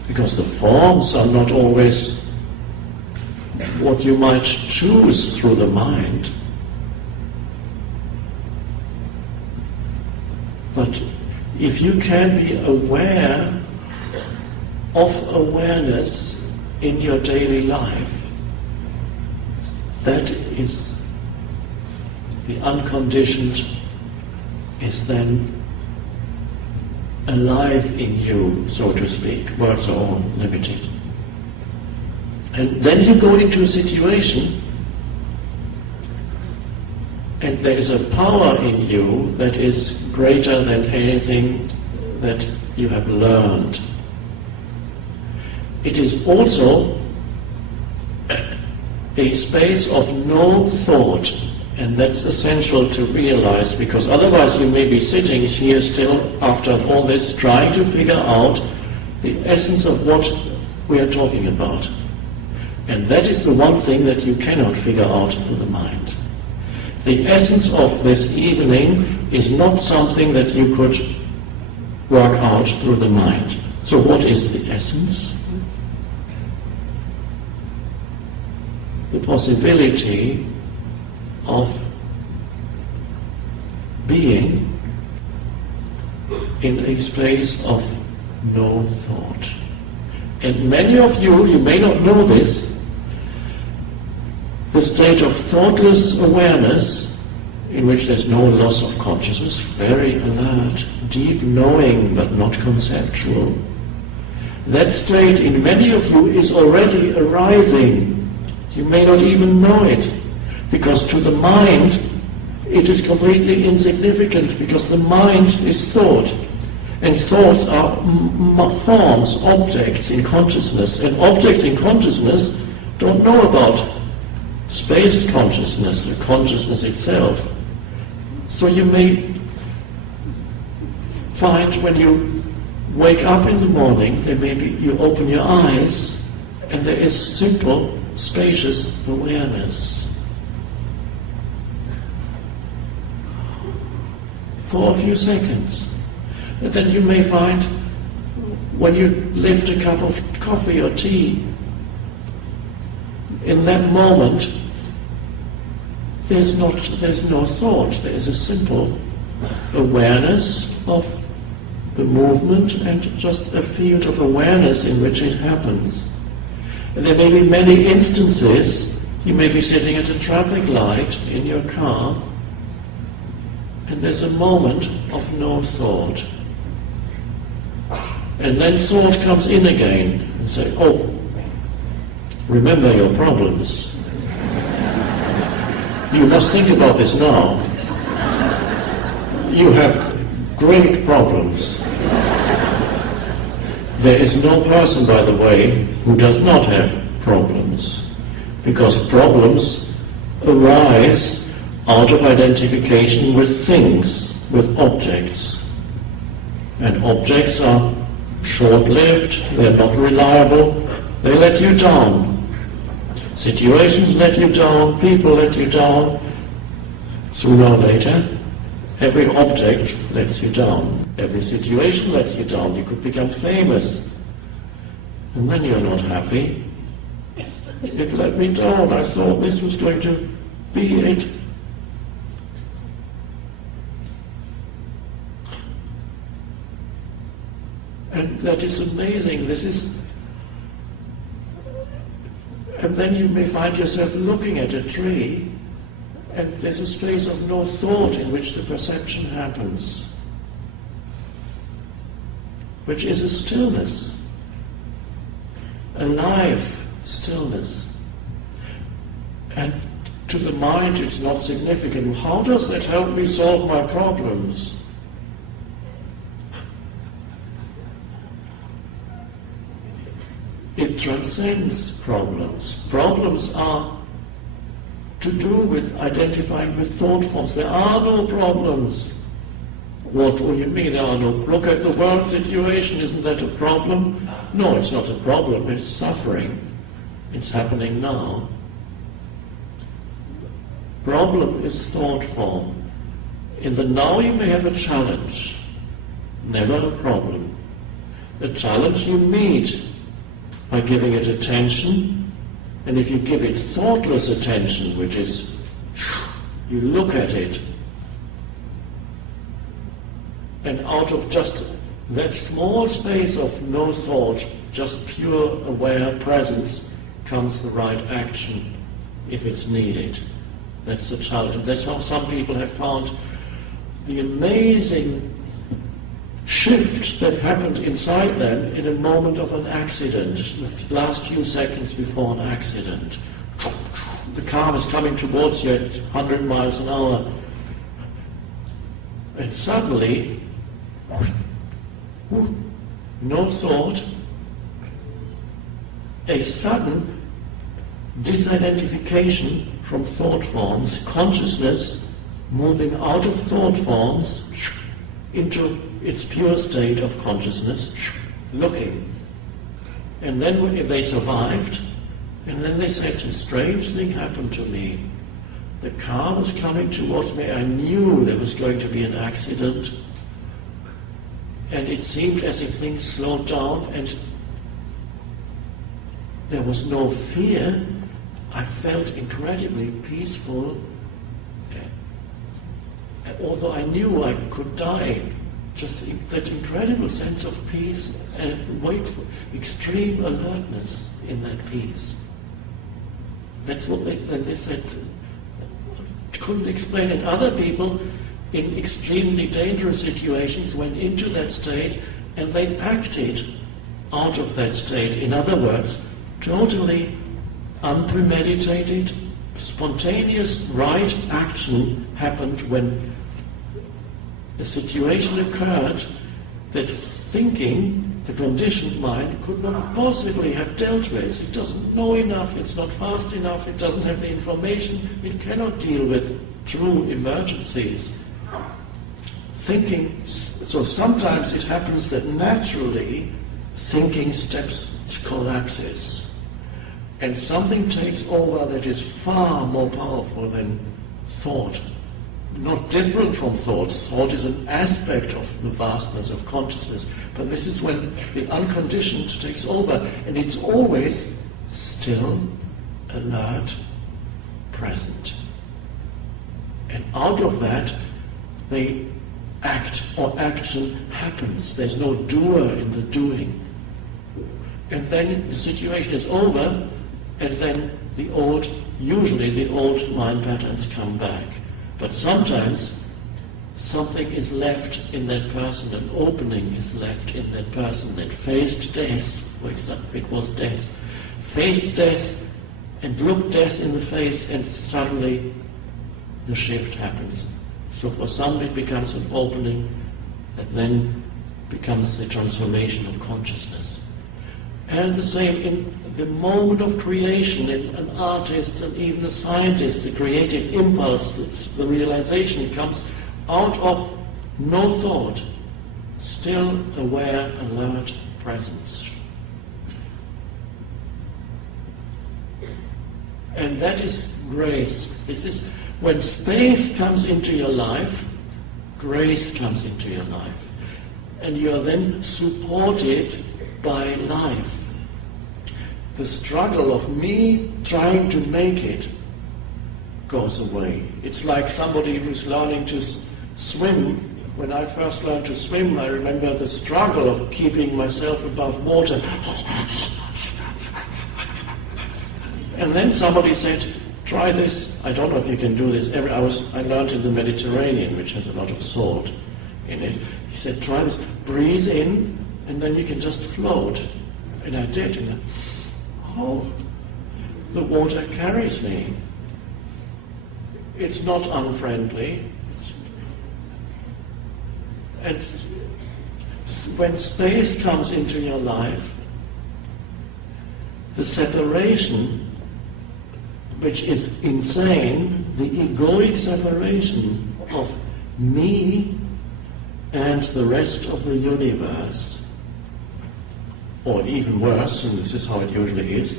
Because the forms are not always what you might choose through the mind. But if you can be aware of awareness in your daily life, that is the unconditioned is then alive in you, so to speak. Words are all limited. And then you go into a situation and there is a power in you that is greater than anything that you have learned. It is also a space of no thought, and that's essential to realize, because otherwise you may be sitting here still after all this trying to figure out the essence of what we are talking about. And that is the one thing that you cannot figure out through the mind. The essence of this evening is not something that you could work out through the mind. So what is the essence? The possibility of being in a space of no thought. And many of you may not know this, the state of thoughtless awareness, in which there's no loss of consciousness, very alert, deep knowing but not conceptual. That state in many of you is already arising. You may not even know it, because to the mind it is completely insignificant, because the mind is thought. And thoughts are forms, objects in consciousness, and objects in consciousness don't know about space consciousness or consciousness itself. So you may find when you wake up in the morning, there may be, you open your eyes and there is simple, spacious awareness. For a few seconds. And then you may find when you lift a cup of coffee or tea, in that moment there's no thought, there's a simple awareness of the movement and just a field of awareness in which it happens. And there may be many instances, you may be sitting at a traffic light in your car and there's a moment of no thought. And then thought comes in again and say, oh, remember your problems. You must think about this now. You have great problems. There is no person, by the way, who does not have problems, because problems arise out of identification with things, with objects. And objects are short-lived, they're not reliable, they let you down. Situations let you down, people let you down. Sooner or later, every object lets you down. Every situation lets you down. You could become famous. And then you're not happy. It let me down. I thought this was going to be it. And that is amazing. And then you may find yourself looking at a tree, and there's a space of no thought in which the perception happens, which is a stillness, a live stillness. And to the mind it's not significant. How does that help me solve my problems? It transcends problems. Problems are to do with identifying with thought forms. There are no problems. What do you mean there are no? Look at the world situation. Isn't that a problem? No, it's not a problem. It's suffering. It's happening now. Problem is thought form. In the now you may have a challenge, never a problem. The challenge you meet by giving it attention, and if you give it thoughtless attention, which is you look at it, and out of just that small space of no thought, just pure aware presence, comes the right action if it's needed. That's the challenge. That's how some people have found the amazing shift that happened inside them in a moment of an accident, the last few seconds before an accident. The car is coming towards you at 100 miles an hour, and suddenly, no thought, a sudden disidentification from thought forms, consciousness moving out of thought forms into its pure state of consciousness, looking. And then when they survived, and then they said, a strange thing happened to me. The car was coming towards me. I knew there was going to be an accident. And it seemed as if things slowed down, and there was no fear. I felt incredibly peaceful, although I knew I could die. Just that incredible sense of peace and wakeful, extreme alertness in that peace. That's what they said. Couldn't explain it. Other people in extremely dangerous situations went into that state and they acted out of that state. In other words, totally unpremeditated, spontaneous right action happened when the situation occurred that thinking, the conditioned mind, could not possibly have dealt with. It doesn't know enough, it's not fast enough, it doesn't have the information, it cannot deal with true emergencies. Thinking, so sometimes it happens that naturally thinking collapses, and something takes over that is far more powerful than thought. Not different from thought. Thought is an aspect of the vastness of consciousness, but this is when the unconditioned takes over, and it's always still, alert, present. And out of that, they act, or action happens. There's no doer in the doing. And then the situation is over, and then usually the old mind patterns come back. But sometimes something is left in that person, an opening is left in that person that faced death, for example, if it was death, faced death and looked death in the face, and suddenly the shift happens. So for some it becomes an opening that then becomes the transformation of consciousness. And the same in the moment of creation, in an artist and even a scientist, the creative impulse, the realization comes out of no thought, still aware, alert presence. And that is grace. This is when space comes into your life, grace comes into your life. And you are then supported by life. the struggle of me trying to make it goes away. It's like somebody who's learning to swim. When I first learned to swim, I remember the struggle of keeping myself above water. And then somebody said, try this. I don't know if you can do this. I learned in the Mediterranean, which has a lot of salt in it. He said, try this. Breathe in, and then you can just float. And I did. And the water carries me. It's not unfriendly. And when space comes into your life, the separation, which is insane, the egoic separation of me and the rest of the universe, or even worse, and this is how it usually is,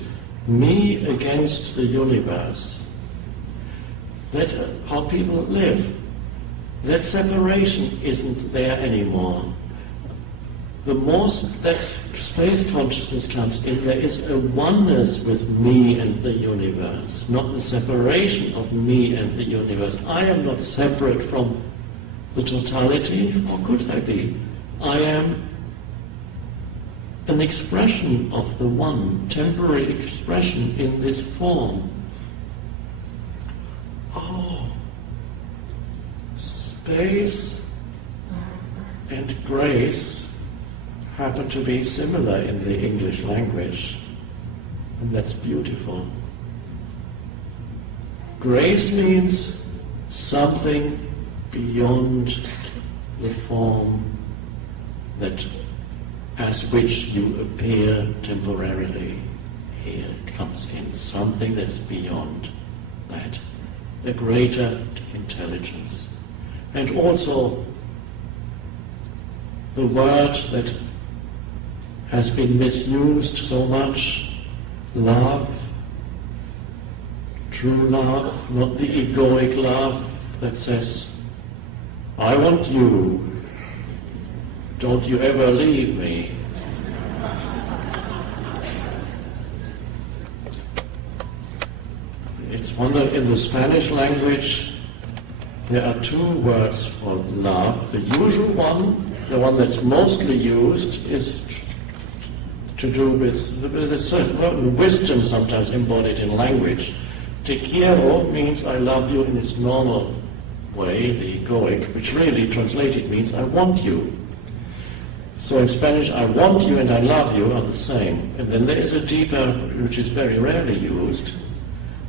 me against the universe. That's how people live. That separation isn't there anymore. The more that space consciousness comes in, there is a oneness with me and the universe, not the separation of me and the universe. I am not separate from the totality, or could I be? I am an expression of the one, temporary expression in this form. Space and grace happen to be similar in the English language, and that's beautiful. Grace means something beyond the form that as which you appear temporarily. Here comes in something that's beyond that, a greater intelligence. And also the word that has been misused so much, love, true love, not the egoic love that says, I want you, don't you ever leave me. It's wonderful, in the Spanish language there are two words for love. The usual one, the one that's mostly used, is to do with a certain wisdom sometimes embodied in language. Te quiero means I love you in its normal way, the egoic, which really translated means I want you. So in Spanish, I want you and I love you are the same. And then there is a deeper, which is very rarely used.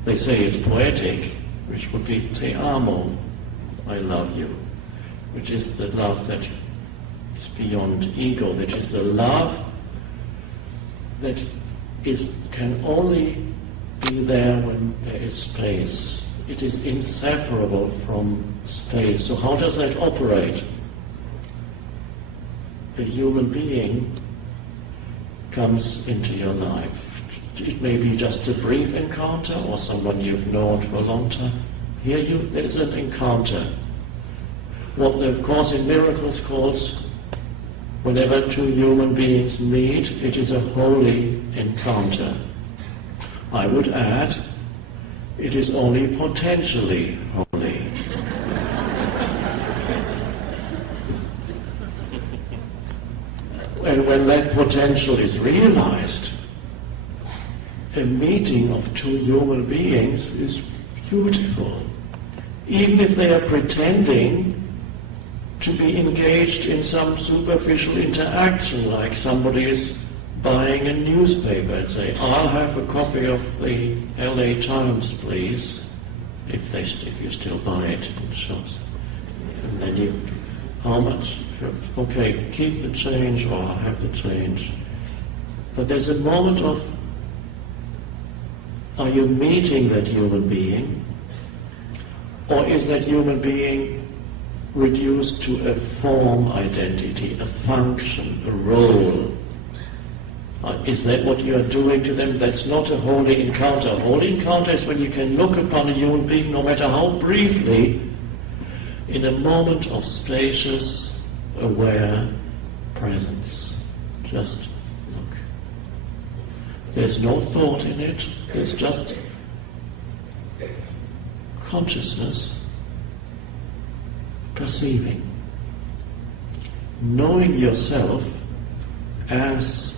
They say it's poetic, which would be te amo, I love you, which is the love that is beyond ego, that is the love that can only be there when there is space. It is inseparable from space. So how does that operate? A human being comes into your life. It may be just a brief encounter or someone you've known for a long time. Here there's an encounter. What the Course in Miracles calls, whenever two human beings meet, it is a holy encounter. I would add, it is only potentially holy. And when that potential is realized, a meeting of two human beings is beautiful. Even if they are pretending to be engaged in some superficial interaction, like somebody is buying a newspaper and say, I'll have a copy of the LA Times, please, if you still buy it in shops. And then how much? Okay, keep the change, or I'll have the change. But there's a moment of, are you meeting that human being? Or is that human being reduced to a form identity, a function, a role? Is that what you are doing to them? That's not a holy encounter. A holy encounter is when you can look upon a human being, no matter how briefly, in a moment of spacious, aware presence. Just look. There's no thought in it. There's just consciousness, perceiving, knowing yourself as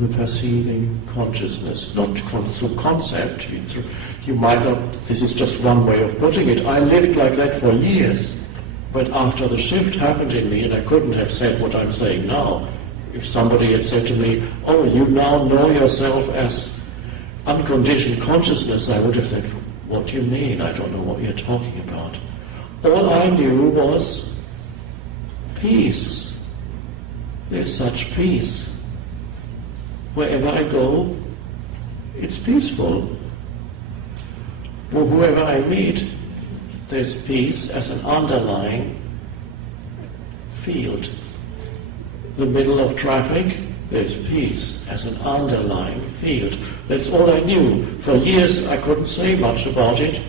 the perceiving consciousness, not through concept. You might not, this is just one way of putting it. I lived like that for years, but after the shift happened in me, and I couldn't have said what I'm saying now, if somebody had said to me, oh, you now know yourself as unconditioned consciousness, I would have said, what do you mean? I don't know what you're talking about. All I knew was peace. There's such peace. Wherever I go, it's peaceful. Or whoever I meet, there's peace as an underlying field. The middle of traffic, there's peace as an underlying field. That's all I knew. For years I couldn't say much about it.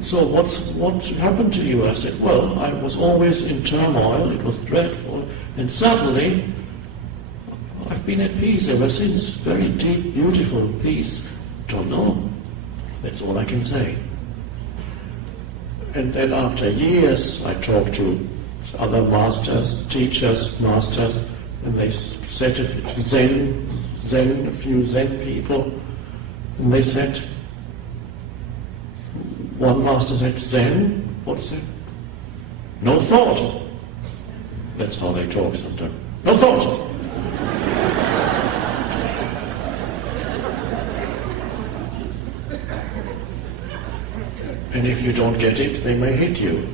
So what happened to you? I said, well, I was always in turmoil, it was dreadful, and suddenly I've been at peace ever since. Very deep, beautiful peace. Don't know. That's all I can say. And then after years I talked to other masters, teachers, masters, and they said a few Zen people, and they said, one master said, Zen? What's that? No thought. That's how they talk sometimes. No thought. And if you don't get it, they may hit you.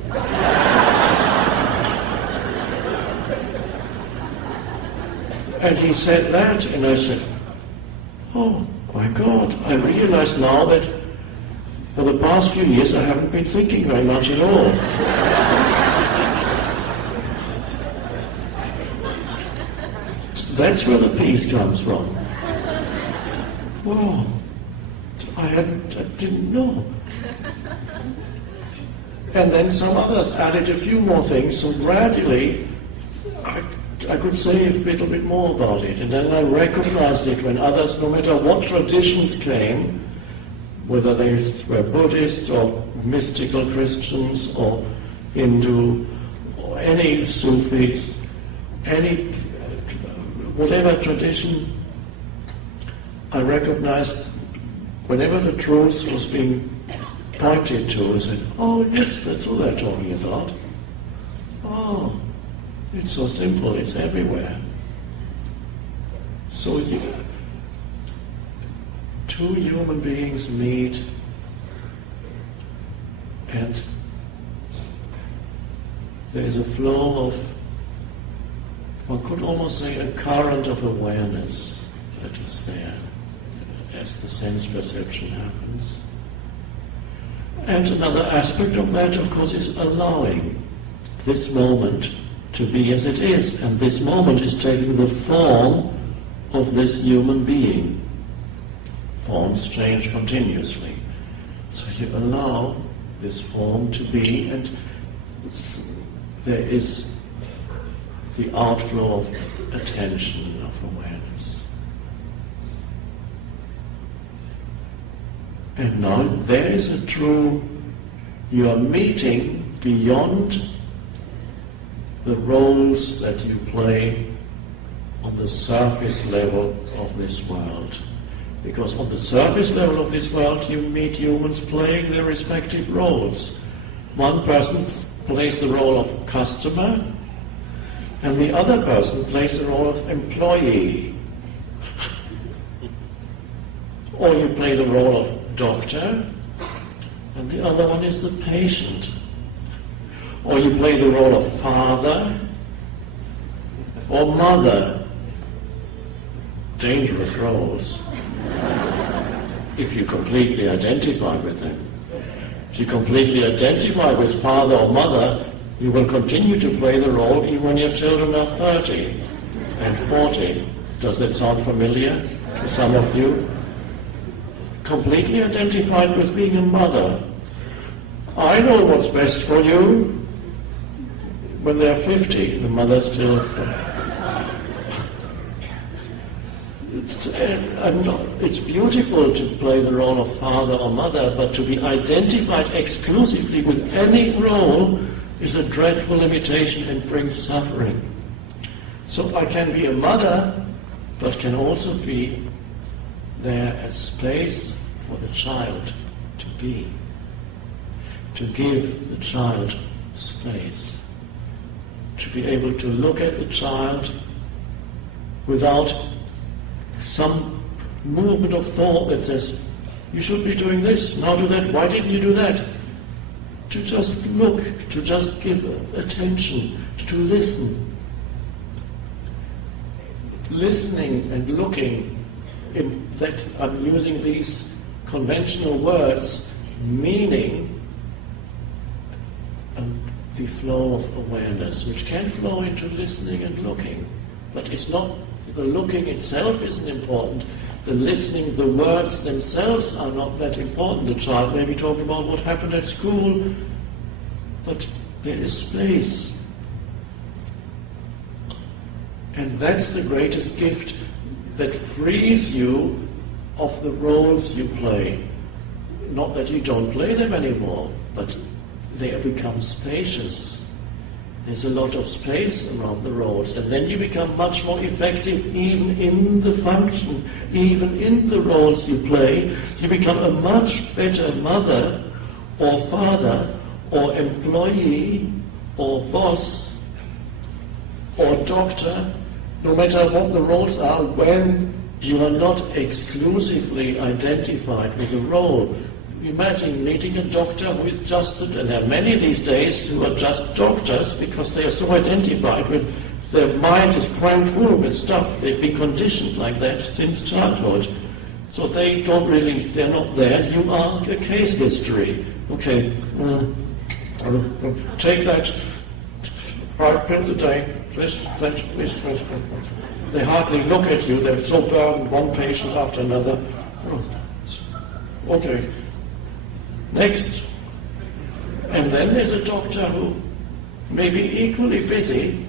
And he said that, and I said, oh my God, I realize now that for the past few years I haven't been thinking very much at all. That's where the peace comes from. Wow, I didn't know. And then some others added a few more things, so gradually I could say a little bit more about it. And then I recognized it when others, no matter what traditions came, whether they were Buddhists or mystical Christians or Hindu or any Sufis, any whatever tradition, I recognized whenever the truth was being pointed to, I said, oh yes, that's what they're talking about. Oh, it's so simple, it's everywhere. So two human beings meet and there's a flow of, one could almost say a current of awareness that is there as the sense perception happens. And another aspect of that, of course, is allowing this moment to be as it is. And this moment is taking the form of this human being. Forms change continuously. So you allow this form to be, and there is the outflow of attention, of awareness. And now there is a true, you are meeting beyond the roles that you play on the surface level of this world. Because on the surface level of this world you meet humans playing their respective roles. One person plays the role of customer and the other person plays the role of employee. Or you play the role of doctor and the other one is the patient. Or you play the role of father or mother. Dangerous roles if you completely identify with them. If you completely identify with father or mother, you will continue to play the role even when your children are 30 and 40. Does that sound familiar to some of you? Completely identified with being a mother. I know what's best for you. When they're 50, the mother's still... It's beautiful to play the role of father or mother, but to be identified exclusively with any role is a dreadful limitation and brings suffering. So I can be a mother, but can also be there as space for the child to be, to give the child space, to be able to look at the child without some movement of thought that says, you should be doing this, now do that, why didn't you do that? To just look, to just give attention, to listen. Listening and looking, in that I'm using these conventional words, meaning the flow of awareness, which can flow into listening and looking. But it's not, the looking itself isn't important. The listening, the words themselves are not that important. The child may be talking about what happened at school, but there is space. And that's the greatest gift that frees you of the roles you play. Not that you don't play them anymore, but they become spacious. There's a lot of space around the roles, and then you become much more effective even in the function, even in the roles you play. You become a much better mother or father or employee or boss or doctor, no matter what the roles are, when you are not exclusively identified with a role. Imagine meeting a doctor who is just, and there are many these days who are just doctors because they are so identified with, their mind is crammed full with stuff. They've been conditioned like that since childhood. So they don't really, they're not there. You are a case history. Okay, take that 5 pills a day. This. They hardly look at you. They're so burdened, one patient after another. Okay. Next. And then there's a doctor who may be equally busy,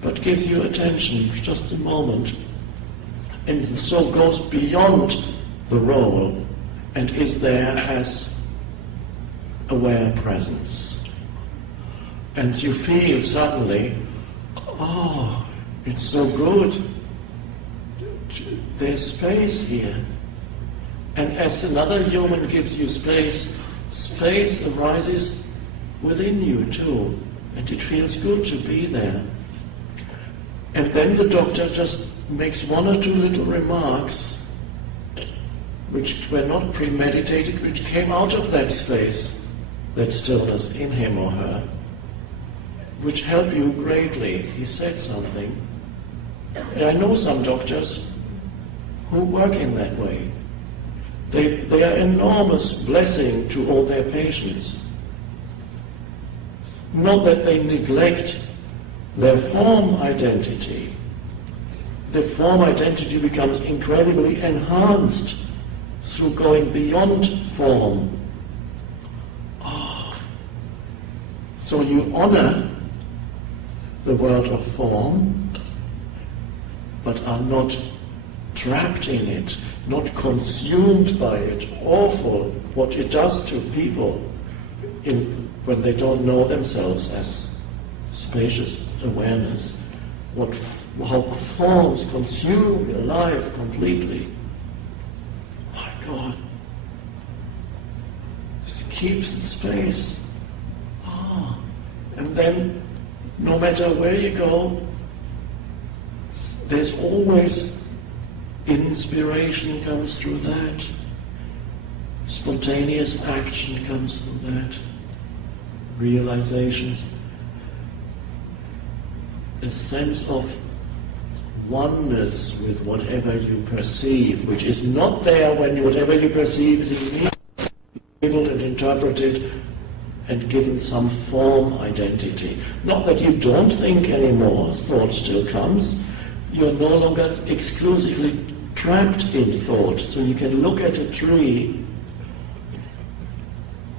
but gives you attention for just a moment, and so goes beyond the role and is there as aware presence. And you feel suddenly, oh, it's so good. There's space here. And as another human gives you space, space arises within you too. And it feels good to be there. And then the doctor just makes 1 or 2 little remarks which were not premeditated, which came out of that space, that stillness in him or her, which help you greatly. He said something. And I know some doctors who work in that way. They are enormous blessing to all their patients. Not that they neglect their form identity. The form identity becomes incredibly enhanced through going beyond form. Oh. So you honor the world of form, but are not trapped in it, not consumed by it. Awful what it does to people when they don't know themselves as spacious awareness. How forms consume your life completely. My God. It keeps the space. Ah. And then, no matter where you go, there's always inspiration comes through that. Spontaneous action comes through that. Realizations. A sense of oneness with whatever you perceive, which is not there when whatever you perceive is labeled and interpreted and given some form identity. Not that you don't think anymore, thought still comes. You're no longer exclusively trapped in thought, so you can look at a tree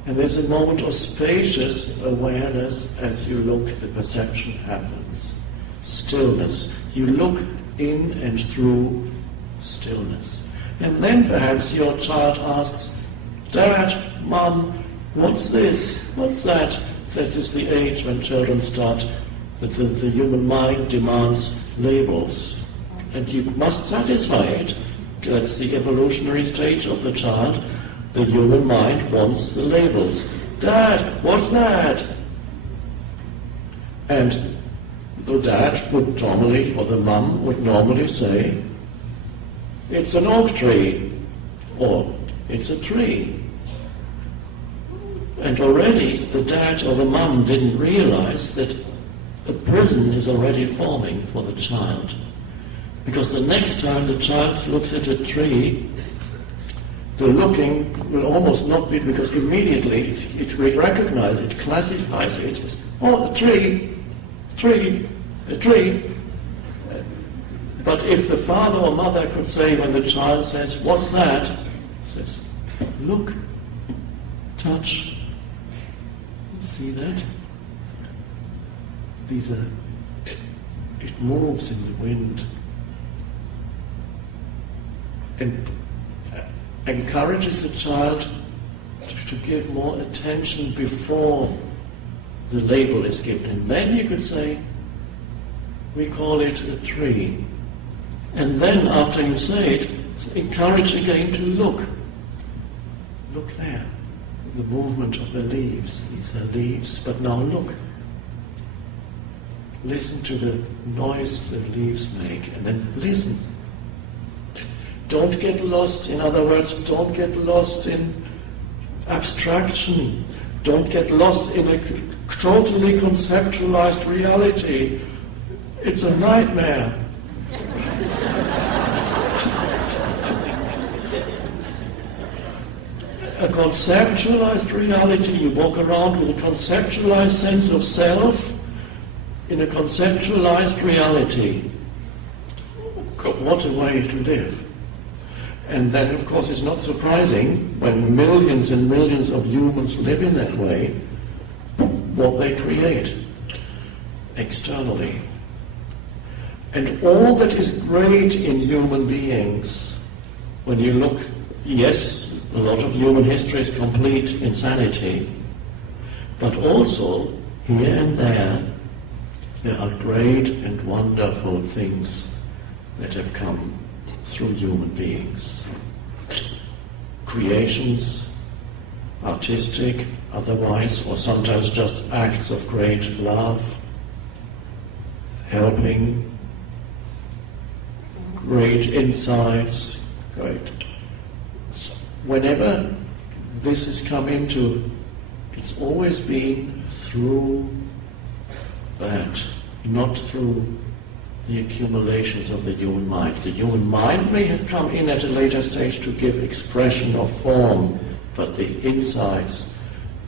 and there's a moment of spacious awareness. As you look, the perception happens. Stillness. You look in and through stillness. And then perhaps your child asks, Dad, Mum, what's this? What's that? That is the age when children start, the human mind demands labels. And you must satisfy it. That's the evolutionary stage of the child. The human mind wants the labels. Dad, what's that? And the dad would normally, or the mum would normally say, it's an oak tree, or it's a tree. And already the dad or the mum didn't realize that a prison is already forming for the child. Because the next time the child looks at a tree, the looking will almost not be, because immediately it will recognize it, classifies it as, oh, a tree, a tree. But if the father or mother could say, when the child says, what's that? Says, look, touch, see that? It moves in the wind. And encourages the child to give more attention before the label is given. And then you could say, we call it a tree. And then after you say it, encourage again to look. Look there, the movement of the leaves. These are leaves, but now look. Listen to the noise the leaves make, and then listen. Don't get lost, in other words, don't get lost in abstraction. Don't get lost in a totally conceptualized reality. It's a nightmare. A conceptualized reality, you walk around with a conceptualized sense of self in a conceptualized reality. What a way to live. And that, of course, is not surprising when millions and millions of humans live in that way, what they create externally. And all that is great in human beings, when you look, yes, a lot of human history is complete insanity, but also here and there are great and wonderful things that have come through human beings. Creations, artistic, otherwise, or sometimes just acts of great love, helping, great insights, great. So whenever this has come into, it's always been through that, not through the accumulations of the human mind. The human mind may have come in at a later stage to give expression of form, but the insights,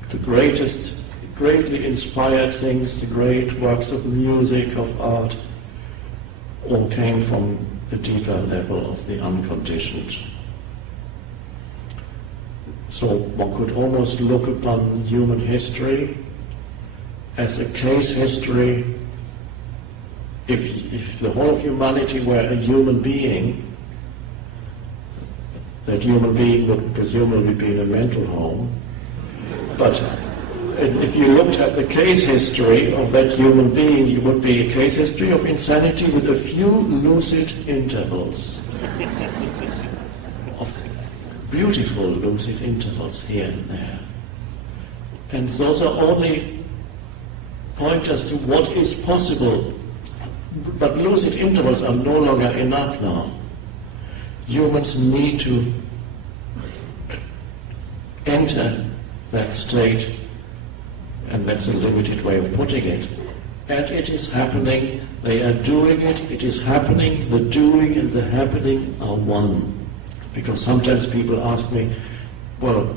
the greatest, greatly inspired things, the great works of music, of art, all came from the deeper level of the unconditioned. So one could almost look upon human history as a case history. If the whole of humanity were a human being, that human being would presumably be in a mental home. But if you looked at the case history of that human being, it would be a case history of insanity with a few lucid intervals. Of beautiful lucid intervals here and there. And those are only pointers to what is possible. But lucid intervals are no longer enough now. Humans need to enter that state, and that's a limited way of putting it. And it is happening, they are doing it, it is happening, the doing and the happening are one. Because sometimes people ask me, well,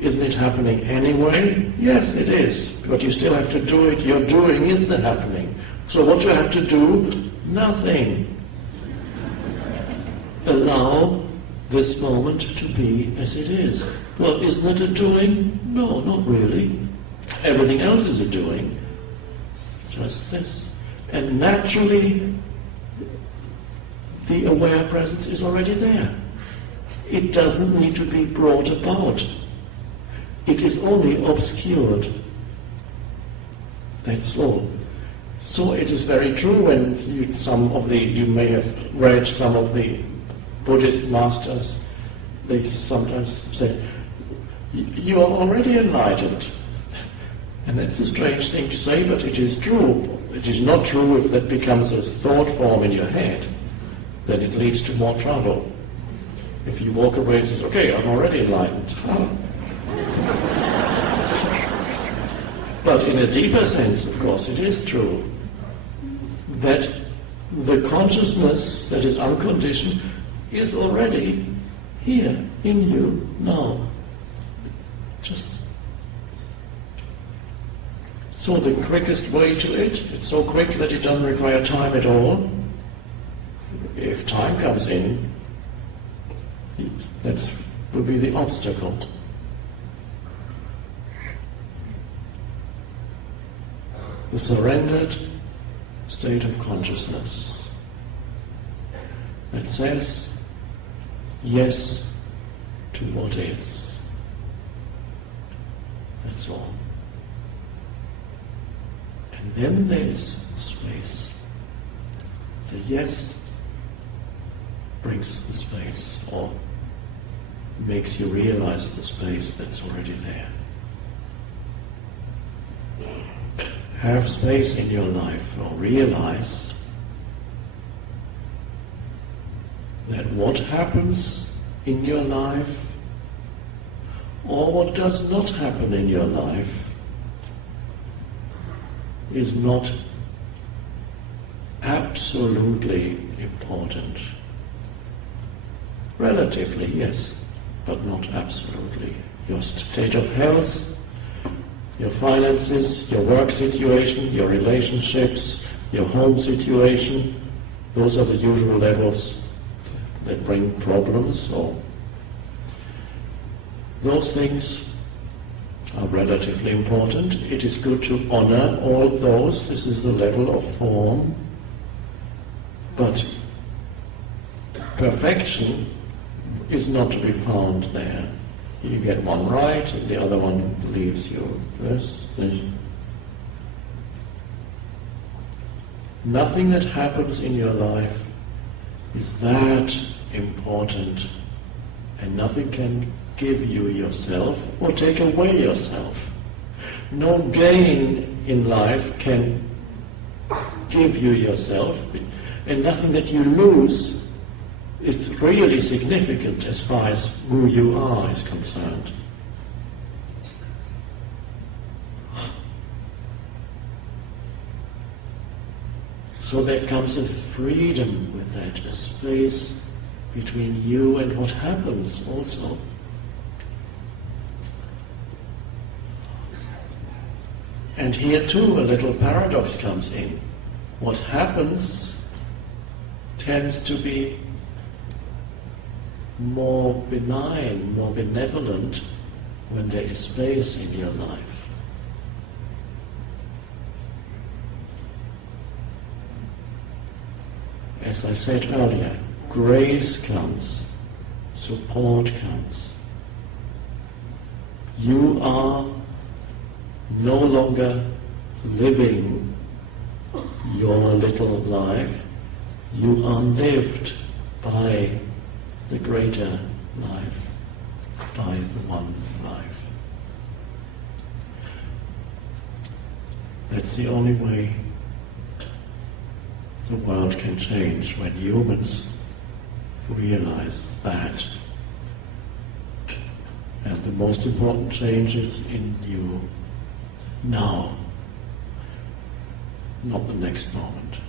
isn't it happening anyway? Yes, it is, but you still have to do it. Your doing is the happening. So what do you have to do? Nothing. Allow this moment to be as it is. Well, isn't it a doing? No, not really. Everything else is a doing. Just this. And naturally, the aware presence is already there. It doesn't need to be brought about. It is only obscured. That's all. So it is very true when you may have read some of the Buddhist masters, they sometimes say, you are already enlightened. And that's a strange thing to say, but it is true. It is not true if that becomes a thought form in your head. Then it leads to more trouble. If you walk away and say, okay, I'm already enlightened. But in a deeper sense, of course, it is true that the consciousness that is unconditioned is already here in you now. So the quickest way to it's so quick that it doesn't require time at all. If time comes in, that will be the obstacle. The surrendered state of consciousness that says yes to what is. That's all. And then there's space. The yes brings the space, or makes you realize the space that's already there. Have space in your life, or realize that what happens in your life, or what does not happen in your life, is not absolutely important. Relatively, yes, but not absolutely. Your state of health, your finances, your work situation, your relationships, your home situation, those are the usual levels that bring problems. Or those things are relatively important. It is good to honor all those. This is the level of form. But perfection is not to be found there. You get one right and the other one leaves you. This. Nothing that happens in your life is that important, and nothing can give you yourself or take away yourself. No gain in life can give you yourself, and nothing that you lose is really significant as far as who you are is concerned. So there comes a freedom with that, a space between you and what happens also. And here too a little paradox comes in. What happens tends to be more benign, more benevolent when there is space in your life. As I said earlier, grace comes, support comes. You are no longer living your little life. You are lived by the greater life, by the one life. That's the only way the world can change, when humans realize that. And the most important change is in you now, not the next moment.